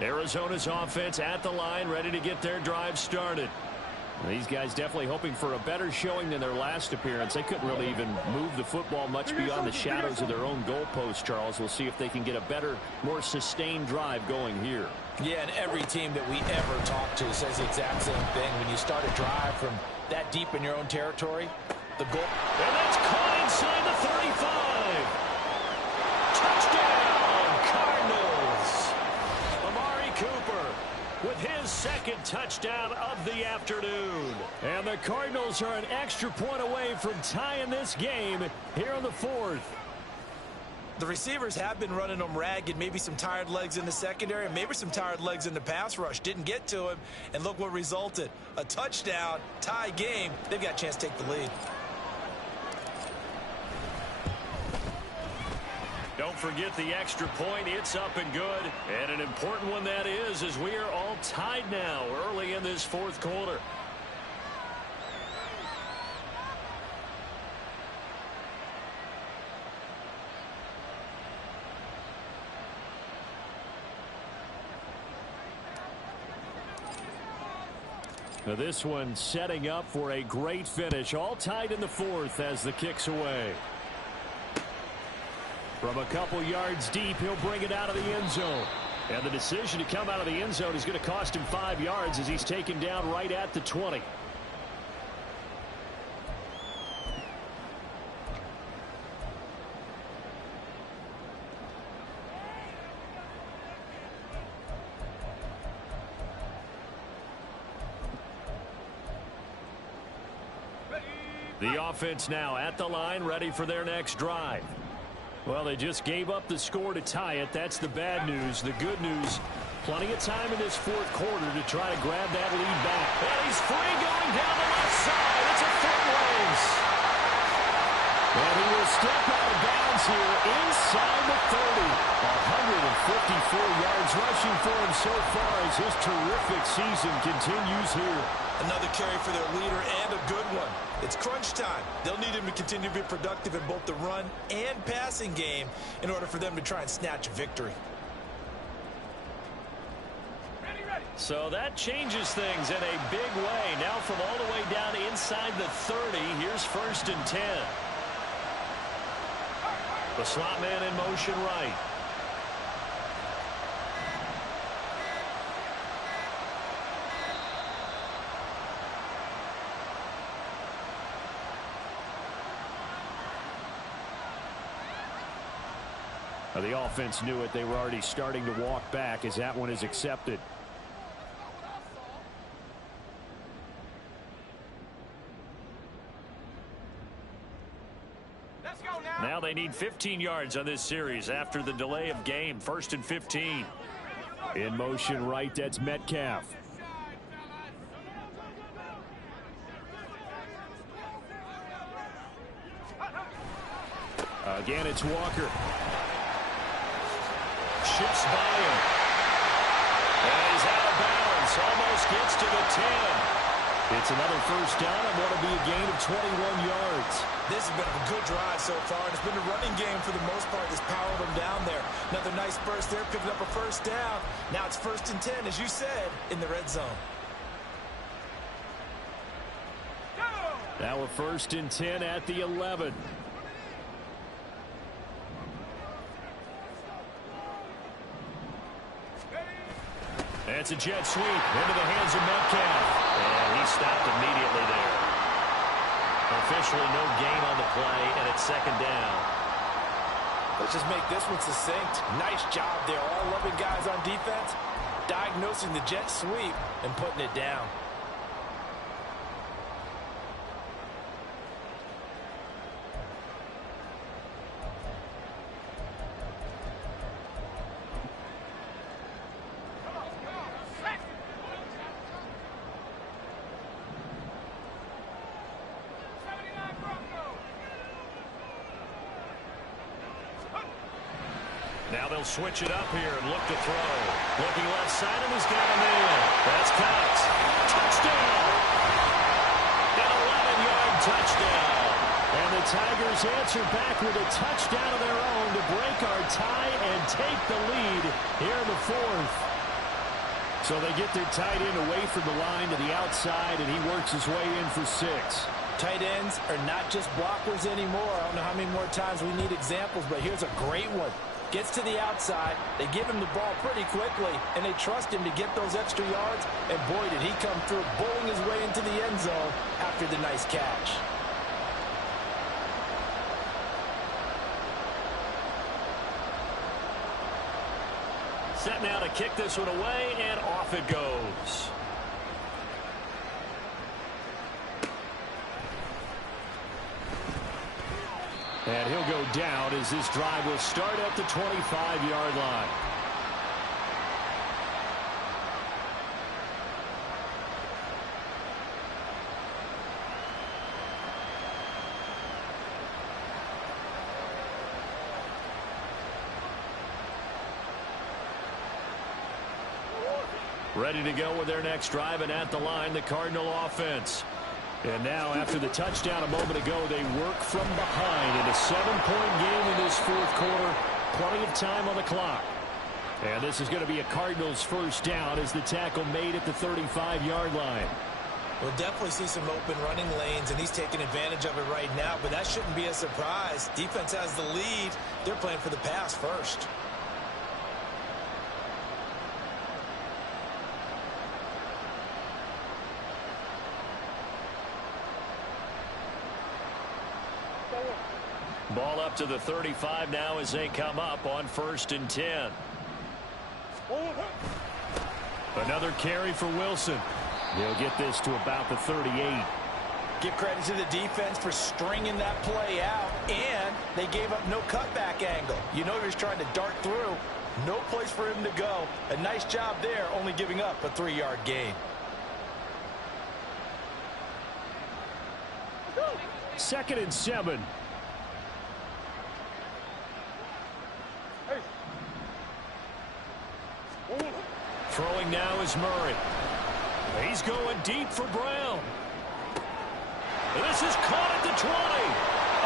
Arizona's offense at the line, ready to get their drive started. These guys definitely hoping for a better showing than their last appearance. They couldn't really even move the football much beyond the shadows of their own goalpost, Charles. We'll see if they can get a better, more sustained drive going here. Yeah, and every team that we ever talk to says the exact same thing. When you start a drive from that deep in your own territory, the goal... And that's caught inside the 35. Touchdown, Cardinals. Cooper with his 2nd touchdown of the afternoon. And the Cardinals are an extra point away from tying this game here in the 4th. The receivers have been running them ragged. Maybe some tired legs in the secondary, maybe some tired legs in the pass rush. Didn't get to him, and look what resulted. A touchdown, tie game. They've got a chance to take the lead. Don't forget the extra point. It's up and good. And an important one that is, as we are all tied now early in this 4th quarter. Now this one setting up for a great finish. All tied in the 4th as the kick's away. From a couple yards deep, he'll bring it out of the end zone. And the decision to come out of the end zone is going to cost him 5 yards as he's taken down right at the 20. The offense now at the line, ready for their next drive. Well, they just gave up the score to tie it. That's the bad news. The good news, plenty of time in this fourth quarter to try to grab that lead back. And he's free going down the left side. It's a foot race. And he will step out of bounds here inside the 30. 154 yards rushing for him so far as his terrific season continues here. Another carry for their leader and a good one. It's crunch time. They'll need him to continue to be productive in both the run and passing game in order for them to try and snatch a victory. So that changes things in a big way. Now from all the way down inside the 30, here's 1st and 10. The slot man in motion right. The offense knew it. They were already starting to walk back as that one is accepted. Let's go now. Now they need 15 yards on this series after the delay of game. 1st and 15. In motion right, that's Metcalf. Again, it's Walker. Shoots by him. And he's out of bounds. Almost gets to the 10. It's another first down and what will be a gain of 21 yards. This has been a good drive so far, and it's been a running game for the most part that's powered them down there. Another nice burst there, picking up a first down. Now it's 1st and 10, as you said, in the red zone. Now a 1st and 10 at the 11. That's a jet sweep into the hands of Metcalf. And he stopped immediately there. Officially no gain on the play, and it's 2nd down. Let's just make this one succinct. Nice job there. All 11 guys on defense diagnosing the jet sweep and putting it down. Now they'll switch it up here and look to throw. Looking left side, and he's got a man. That's caught. Touchdown! An 11-yard touchdown. And the Tigers answer back with a touchdown of their own to break our tie and take the lead here in the 4th. So they get their tight end away from the line to the outside, and he works his way in for 6. Tight ends are not just blockers anymore. I don't know how many more times we need examples, but here's a great one. Gets to the outside, they give him the ball pretty quickly, and they trust him to get those extra yards, and boy, did he come through, bowling his way into the end zone after the nice catch. Set now to kick this one away, and off it goes. And he'll go down as this drive will start at the 25-yard line. Ready to go with their next drive, and at the line, the Cardinal offense. And now, after the touchdown a moment ago, they work from behind in a 7-point game in this 4th quarter. Plenty of time on the clock. And this is going to be a Cardinals first down as the tackle made at the 35-yard line. We'll definitely see some open running lanes, and he's taking advantage of it right now, but that shouldn't be a surprise. Defense has the lead. They're playing for the pass first. Ball up to the 35 now as they come up on 1st and 10. Another carry for Wilson. He'll get this to about the 38. Give credit to the defense for stringing that play out, and they gave up no cutback angle. You know he was trying to dart through. No place for him to go. A nice job there, only giving up a 3-yard gain. Second and 7. Throwing now is Murray. He's going deep for Brown. This is caught at the 20.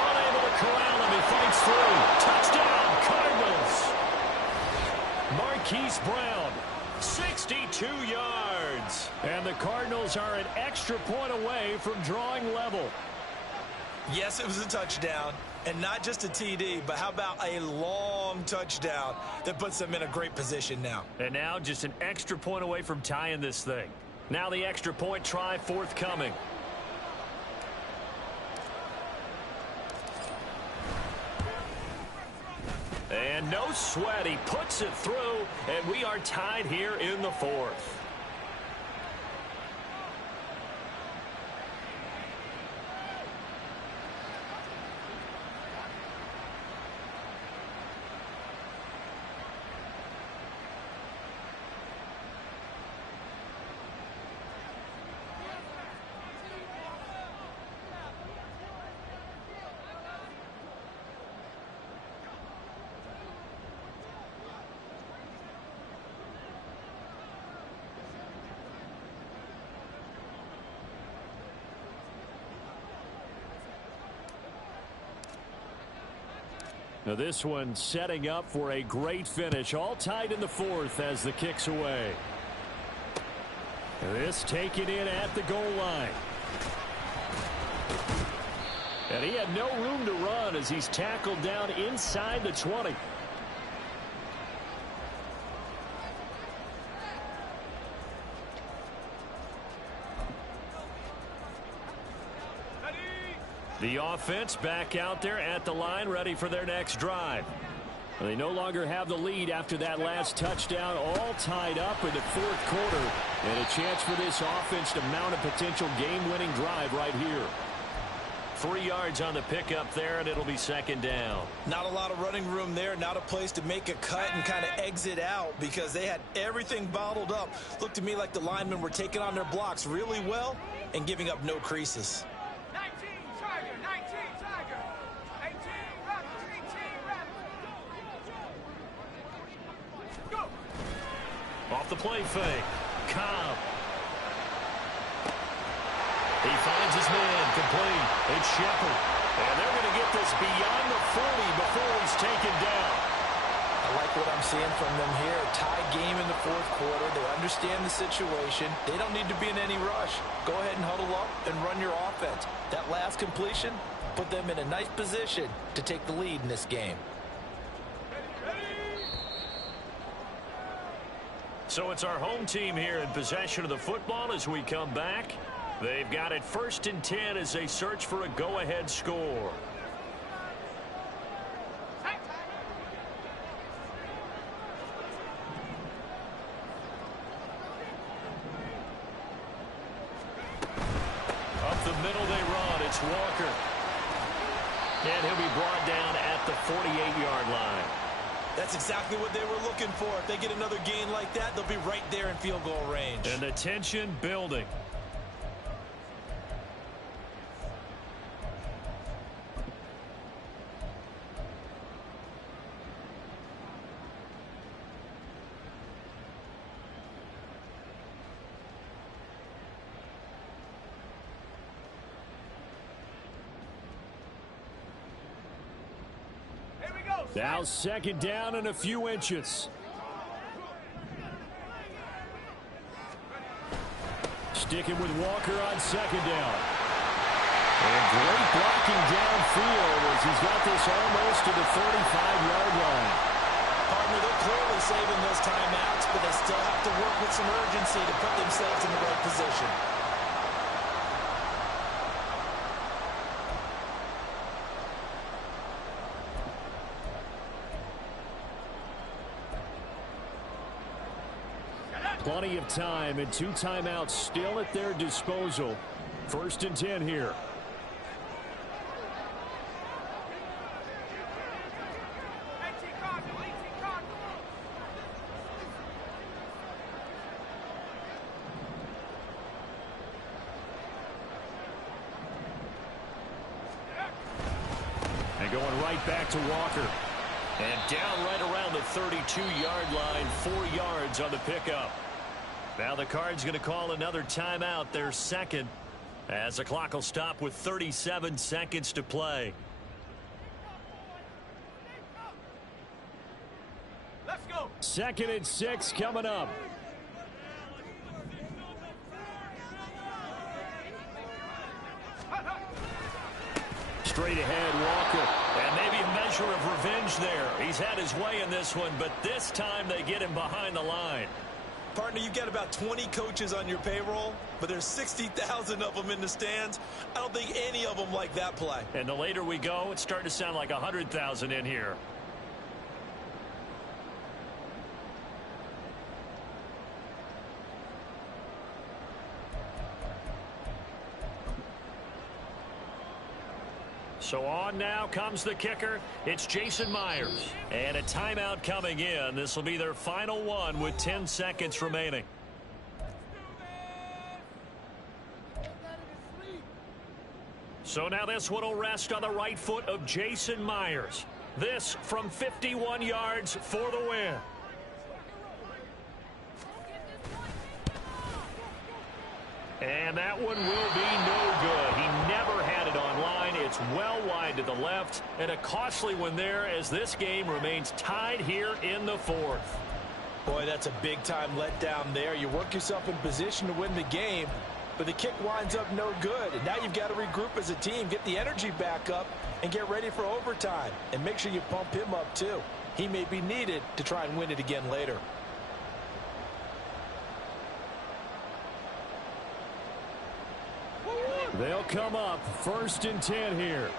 Unable to corral him. He fights through. Touchdown, Cardinals. Marquise Brown, 62 yards. And the Cardinals are an extra point away from drawing level. Yes, it was a touchdown, and not just a TD, but how about a long touchdown that puts them in a great position now. And now just an extra point away from tying this thing. Now the extra point try forthcoming. And no sweat, he puts it through, and we are tied here in the 4th. Now this one setting up for a great finish. All tied in the 4th as the kick's away. This taken in at the goal line. And he had no room to run as he's tackled down inside the 20. The offense back out there at the line, ready for their next drive. They no longer have the lead after that last touchdown, all tied up in the 4th quarter. And a chance for this offense to mount a potential game-winning drive right here. 3 yards on the pickup there, and it'll be second down. Not a lot of running room there, not a place to make a cut and kind of exit out because they had everything bottled up. Looked to me like the linemen were taking on their blocks really well and giving up no creases. Off the play fake. Cobb. He finds his man complete. It's Shepard. And they're going to get this beyond the 40 before he's taken down. I like what I'm seeing from them here. Tie game in the 4th quarter. They understand the situation. They don't need to be in any rush. Go ahead and huddle up and run your offense. That last completion put them in a nice position to take the lead in this game. So it's our home team here in possession of the football as we come back. They've got it 1st and 10 as they search for a go-ahead score. Up the middle they run. It's Walker. And he'll be brought down at the 48-yard line. That's exactly what they were looking for. If they get another gain like that, they'll be right there in field goal range. And the tension building. Now second down and a few inches. Sticking with Walker on second down. And great blocking downfield as he's got this almost to the 35-yard line. Partner, they're clearly saving those timeouts, but they still have to work with some urgency to put themselves in the right position. Plenty of time and 2 timeouts still at their disposal. First and 10 here. And going right back to Walker. And down right around the 32-yard line, 4 yards on the pickup. Now the Cards going to call another timeout, their second, as the clock will stop with 37 seconds to play. Let's go. 2nd and 6 coming up. Straight ahead, Walker. And maybe a measure of revenge there. He's had his way in this one, but this time they get him behind the line. Partner, you've got about 20 coaches on your payroll, but there's 60,000 of them in the stands. I don't think any of them like that play. And the later we go, it's starting to sound like 100,000 in here. So on now comes the kicker. It's Jason Myers. And a timeout coming in. This will be their final one with 10 seconds remaining. So now this one will rest on the right foot of Jason Myers. This from 51 yards for the win. And that one will be no good. He never had it on line. It's well wide to the left. And a costly one there as this game remains tied here in the 4th. Boy, that's a big-time letdown there. You work yourself in position to win the game, but the kick winds up no good. And now you've got to regroup as a team, get the energy back up, and get ready for overtime. And make sure you pump him up, too. He may be needed to try and win it again later. They'll come up 1st and 10 here.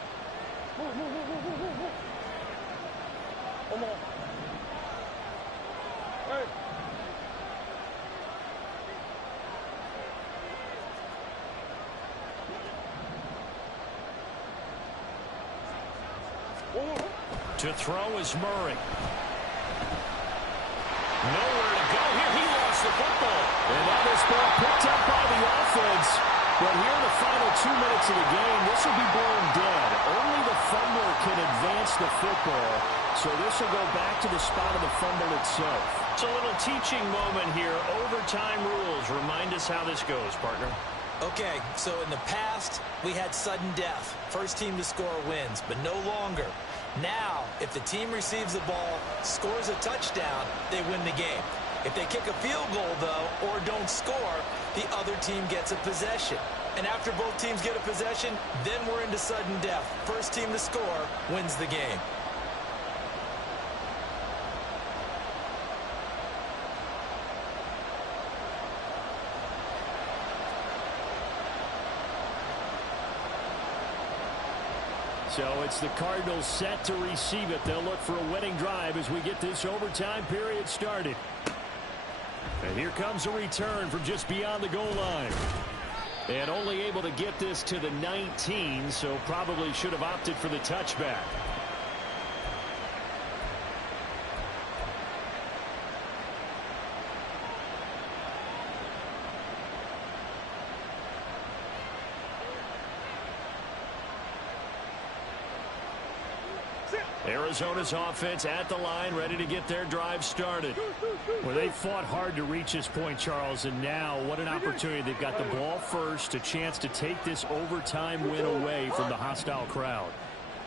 Come on. Hey. To throw is Murray. Nowhere to go here. He lost the football. And now this ball picked up by the offense. But here in the final 2 minutes of the game, this will be blown dead. Only the fumbler can advance the football. So this will go back to the spot of the fumble itself. It's a little teaching moment here. Overtime rules. Remind us how this goes, partner. Okay, so in the past, we had sudden death. First team to score wins, but no longer. Now, if the team receives the ball, scores a touchdown, they win the game. If they kick a field goal, though, or don't score, the other team gets a possession. And after both teams get a possession, then we're into sudden death. First team to score wins the game. So it's the Cardinals set to receive it. They'll look for a winning drive as we get this overtime period started. And here comes a return from just beyond the goal line. And only able to get this to the 19, so probably should have opted for the touchback. Arizona's offense at the line, ready to get their drive started. Well, they fought hard to reach this point, Charles, and now what an opportunity. They've got the ball first, a chance to take this overtime win away from the hostile crowd.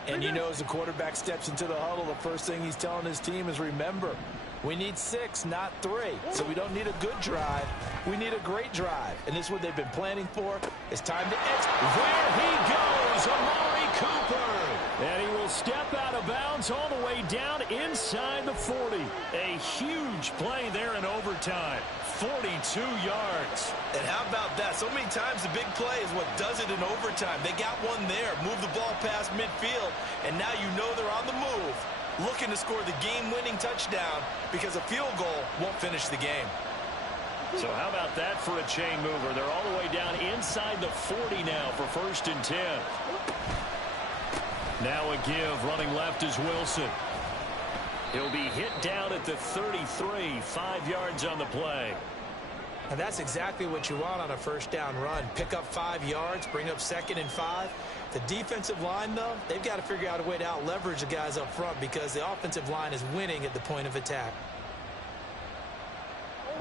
And you know, as the quarterback steps into the huddle, the first thing he's telling his team is, remember, we need 6, not 3. So we don't need a good drive. We need a great drive. And this is what they've been planning for. It's time to execute. There he goes, Amari Cooper. And he will step out of bounds all the way down inside the 40. A huge play there in overtime. 42 yards. And how about that? So many times the big play is what does it in overtime. They got one there, move the ball past midfield, and now you know they're on the move, looking to score the game-winning touchdown because a field goal won't finish the game. So how about that for a chain mover? They're all the way down inside the 40 now for 1st and 10. Now a give. Running left is Wilson. He'll be hit down at the 33. 5 yards on the play. And that's exactly what you want on a first down run. Pick up 5 yards, bring up 2nd and 5. The defensive line, though, they've got to figure out a way to out-leverage the guys up front because the offensive line is winning at the point of attack.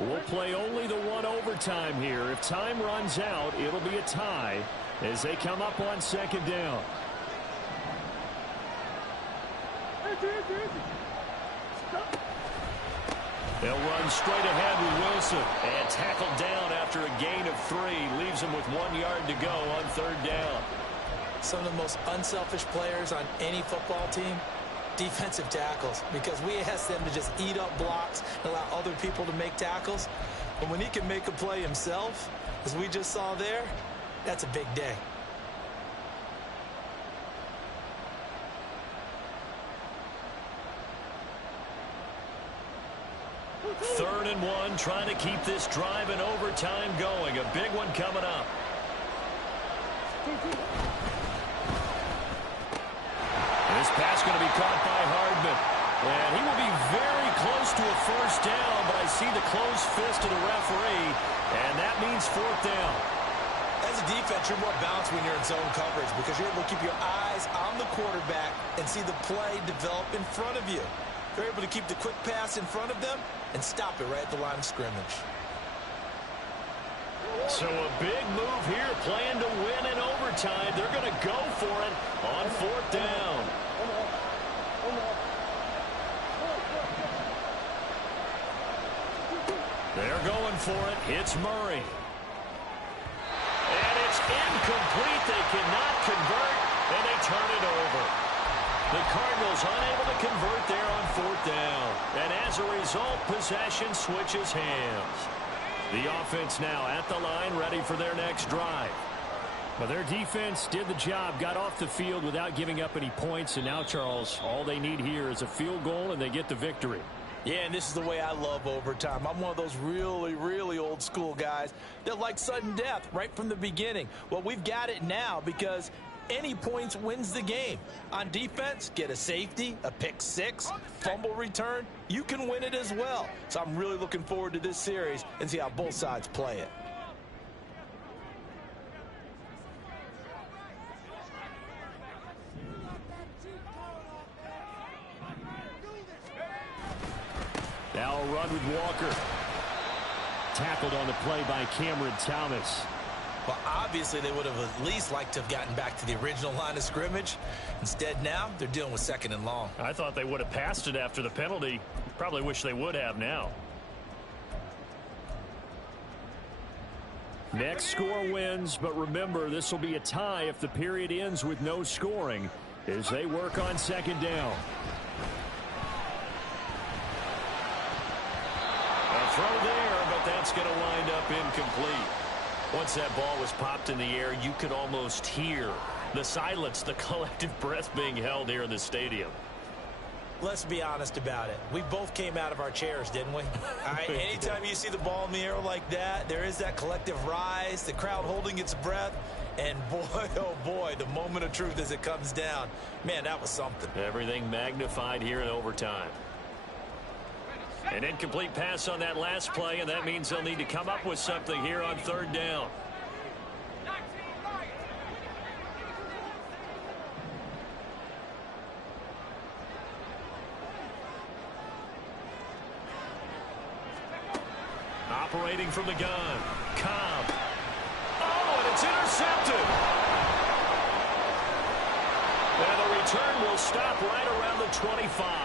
We'll play only the one overtime here. If time runs out, it'll be a tie as they come up on 2nd down. They'll run straight ahead with Wilson and tackled down after a gain of 3. Leaves him with 1 yard to go on 3rd down. Some of the most unselfish players on any football team, defensive tackles, because we ask them to just eat up blocks and allow other people to make tackles. But when he can make a play himself, as we just saw there, that's a big day. Third and 1, trying to keep this drive in overtime going. A big one coming up. This pass going to be caught by Hardman. And he will be very close to a 1st down, but I see the closed fist of the referee, and that means 4th down. As a defense, you're more balanced when you're in zone coverage because you're able to keep your eyes on the quarterback and see the play develop in front of you. They're able to keep the quick pass in front of them and stop it right at the line of scrimmage. So a big move here, playing to win in overtime. They're going to go for it on 4th down. They're going for it. It's Murray. And it's incomplete. They cannot convert, and they turn it over. The Cardinals unable to convert there on 4th down. And as a result, possession switches hands. The offense now at the line, ready for their next drive. Well, their defense did the job, got off the field without giving up any points. And now, Charles, all they need here is a field goal, and they get the victory. Yeah, and this is the way I love overtime. I'm one of those really, really old school guys that like sudden death right from the beginning. Well, we've got it now because any points wins the game. On defense, get a safety, a pick 6, fumble return, you can win it as well. So I'm really looking forward to this series and see how both sides play it. Now a run with Walker. Tackled on the play by Cameron Thomas. Well, obviously, they would have at least liked to have gotten back to the original line of scrimmage. Instead, now, they're dealing with 2nd and long. I thought they would have passed it after the penalty. Probably wish they would have now. Next score wins, but remember, this will be a tie if the period ends with no scoring as they work on 2nd down. A throw there, but that's going to wind up incomplete. Once that ball was popped in the air, you could almost hear the silence, the collective breath being held here in the stadium. Let's be honest about it. We both came out of our chairs, didn't we? All right, anytime you see the ball in the air like that, there is that collective rise, the crowd holding its breath, and boy, oh boy, the moment of truth as it comes down. Man, that was something. Everything magnified here in overtime. An incomplete pass on that last play, and that means they'll need to come up with something here on 3rd down. Operating from the gun. Cobb. Oh, and it's intercepted. And the return will stop right around the 25.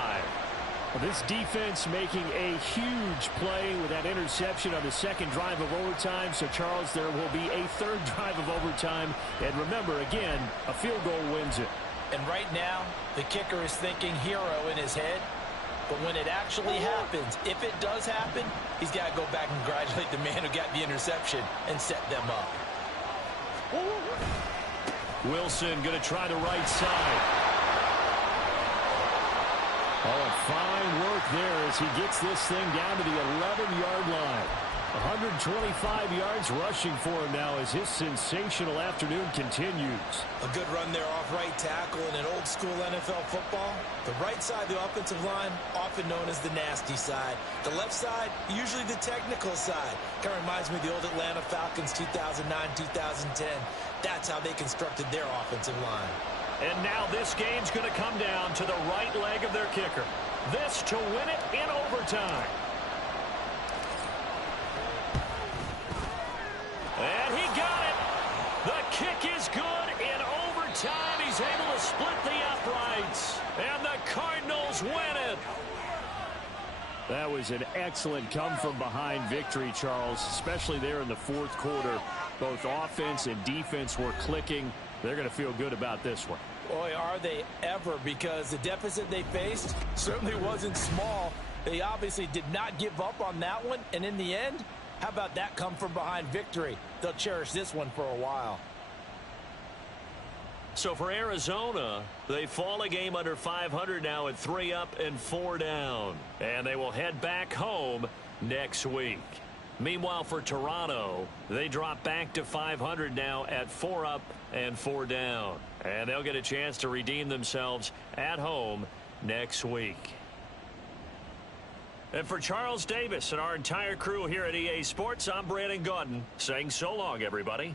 Well, this defense making a huge play with that interception on the 2nd drive of overtime. So, Charles, there will be a 3rd drive of overtime. And remember, again, a field goal wins it. And right now, the kicker is thinking hero in his head. But when it actually happens, if it does happen, he's got to go back and congratulate the man who got the interception and set them up. Wilson going to try the right side. Oh, and fine work there as he gets this thing down to the 11-yard line. 125 yards rushing for him now as his sensational afternoon continues. A good run there off right tackle in an old-school NFL football. The right side of the offensive line, often known as the nasty side. The left side, usually the technical side. Kind of reminds me of the old Atlanta Falcons 2009-2010. That's how they constructed their offensive line. And now this game's going to come down to the right leg of their kicker. This to win it in overtime. And he got it. The kick is good in overtime. He's able to split the uprights. And the Cardinals win it. That was an excellent come-from-behind victory, Charles, especially there in the fourth quarter. Both offense and defense were clicking. They're going to feel good about this one. Boy, are they ever, because the deficit they faced certainly wasn't small. They obviously did not give up on that one, and in the end, how about that come-from-behind victory? They'll cherish this one for a while. So for Arizona, they fall a game under 500 now at 3 up and 4 down. And they will head back home next week. Meanwhile, for Toronto, they drop back to 500 now at 4 up and 4 down. And they'll get a chance to redeem themselves at home next week. And for Charles Davis and our entire crew here at EA Sports, I'm Brandon Gaudin saying so long, everybody.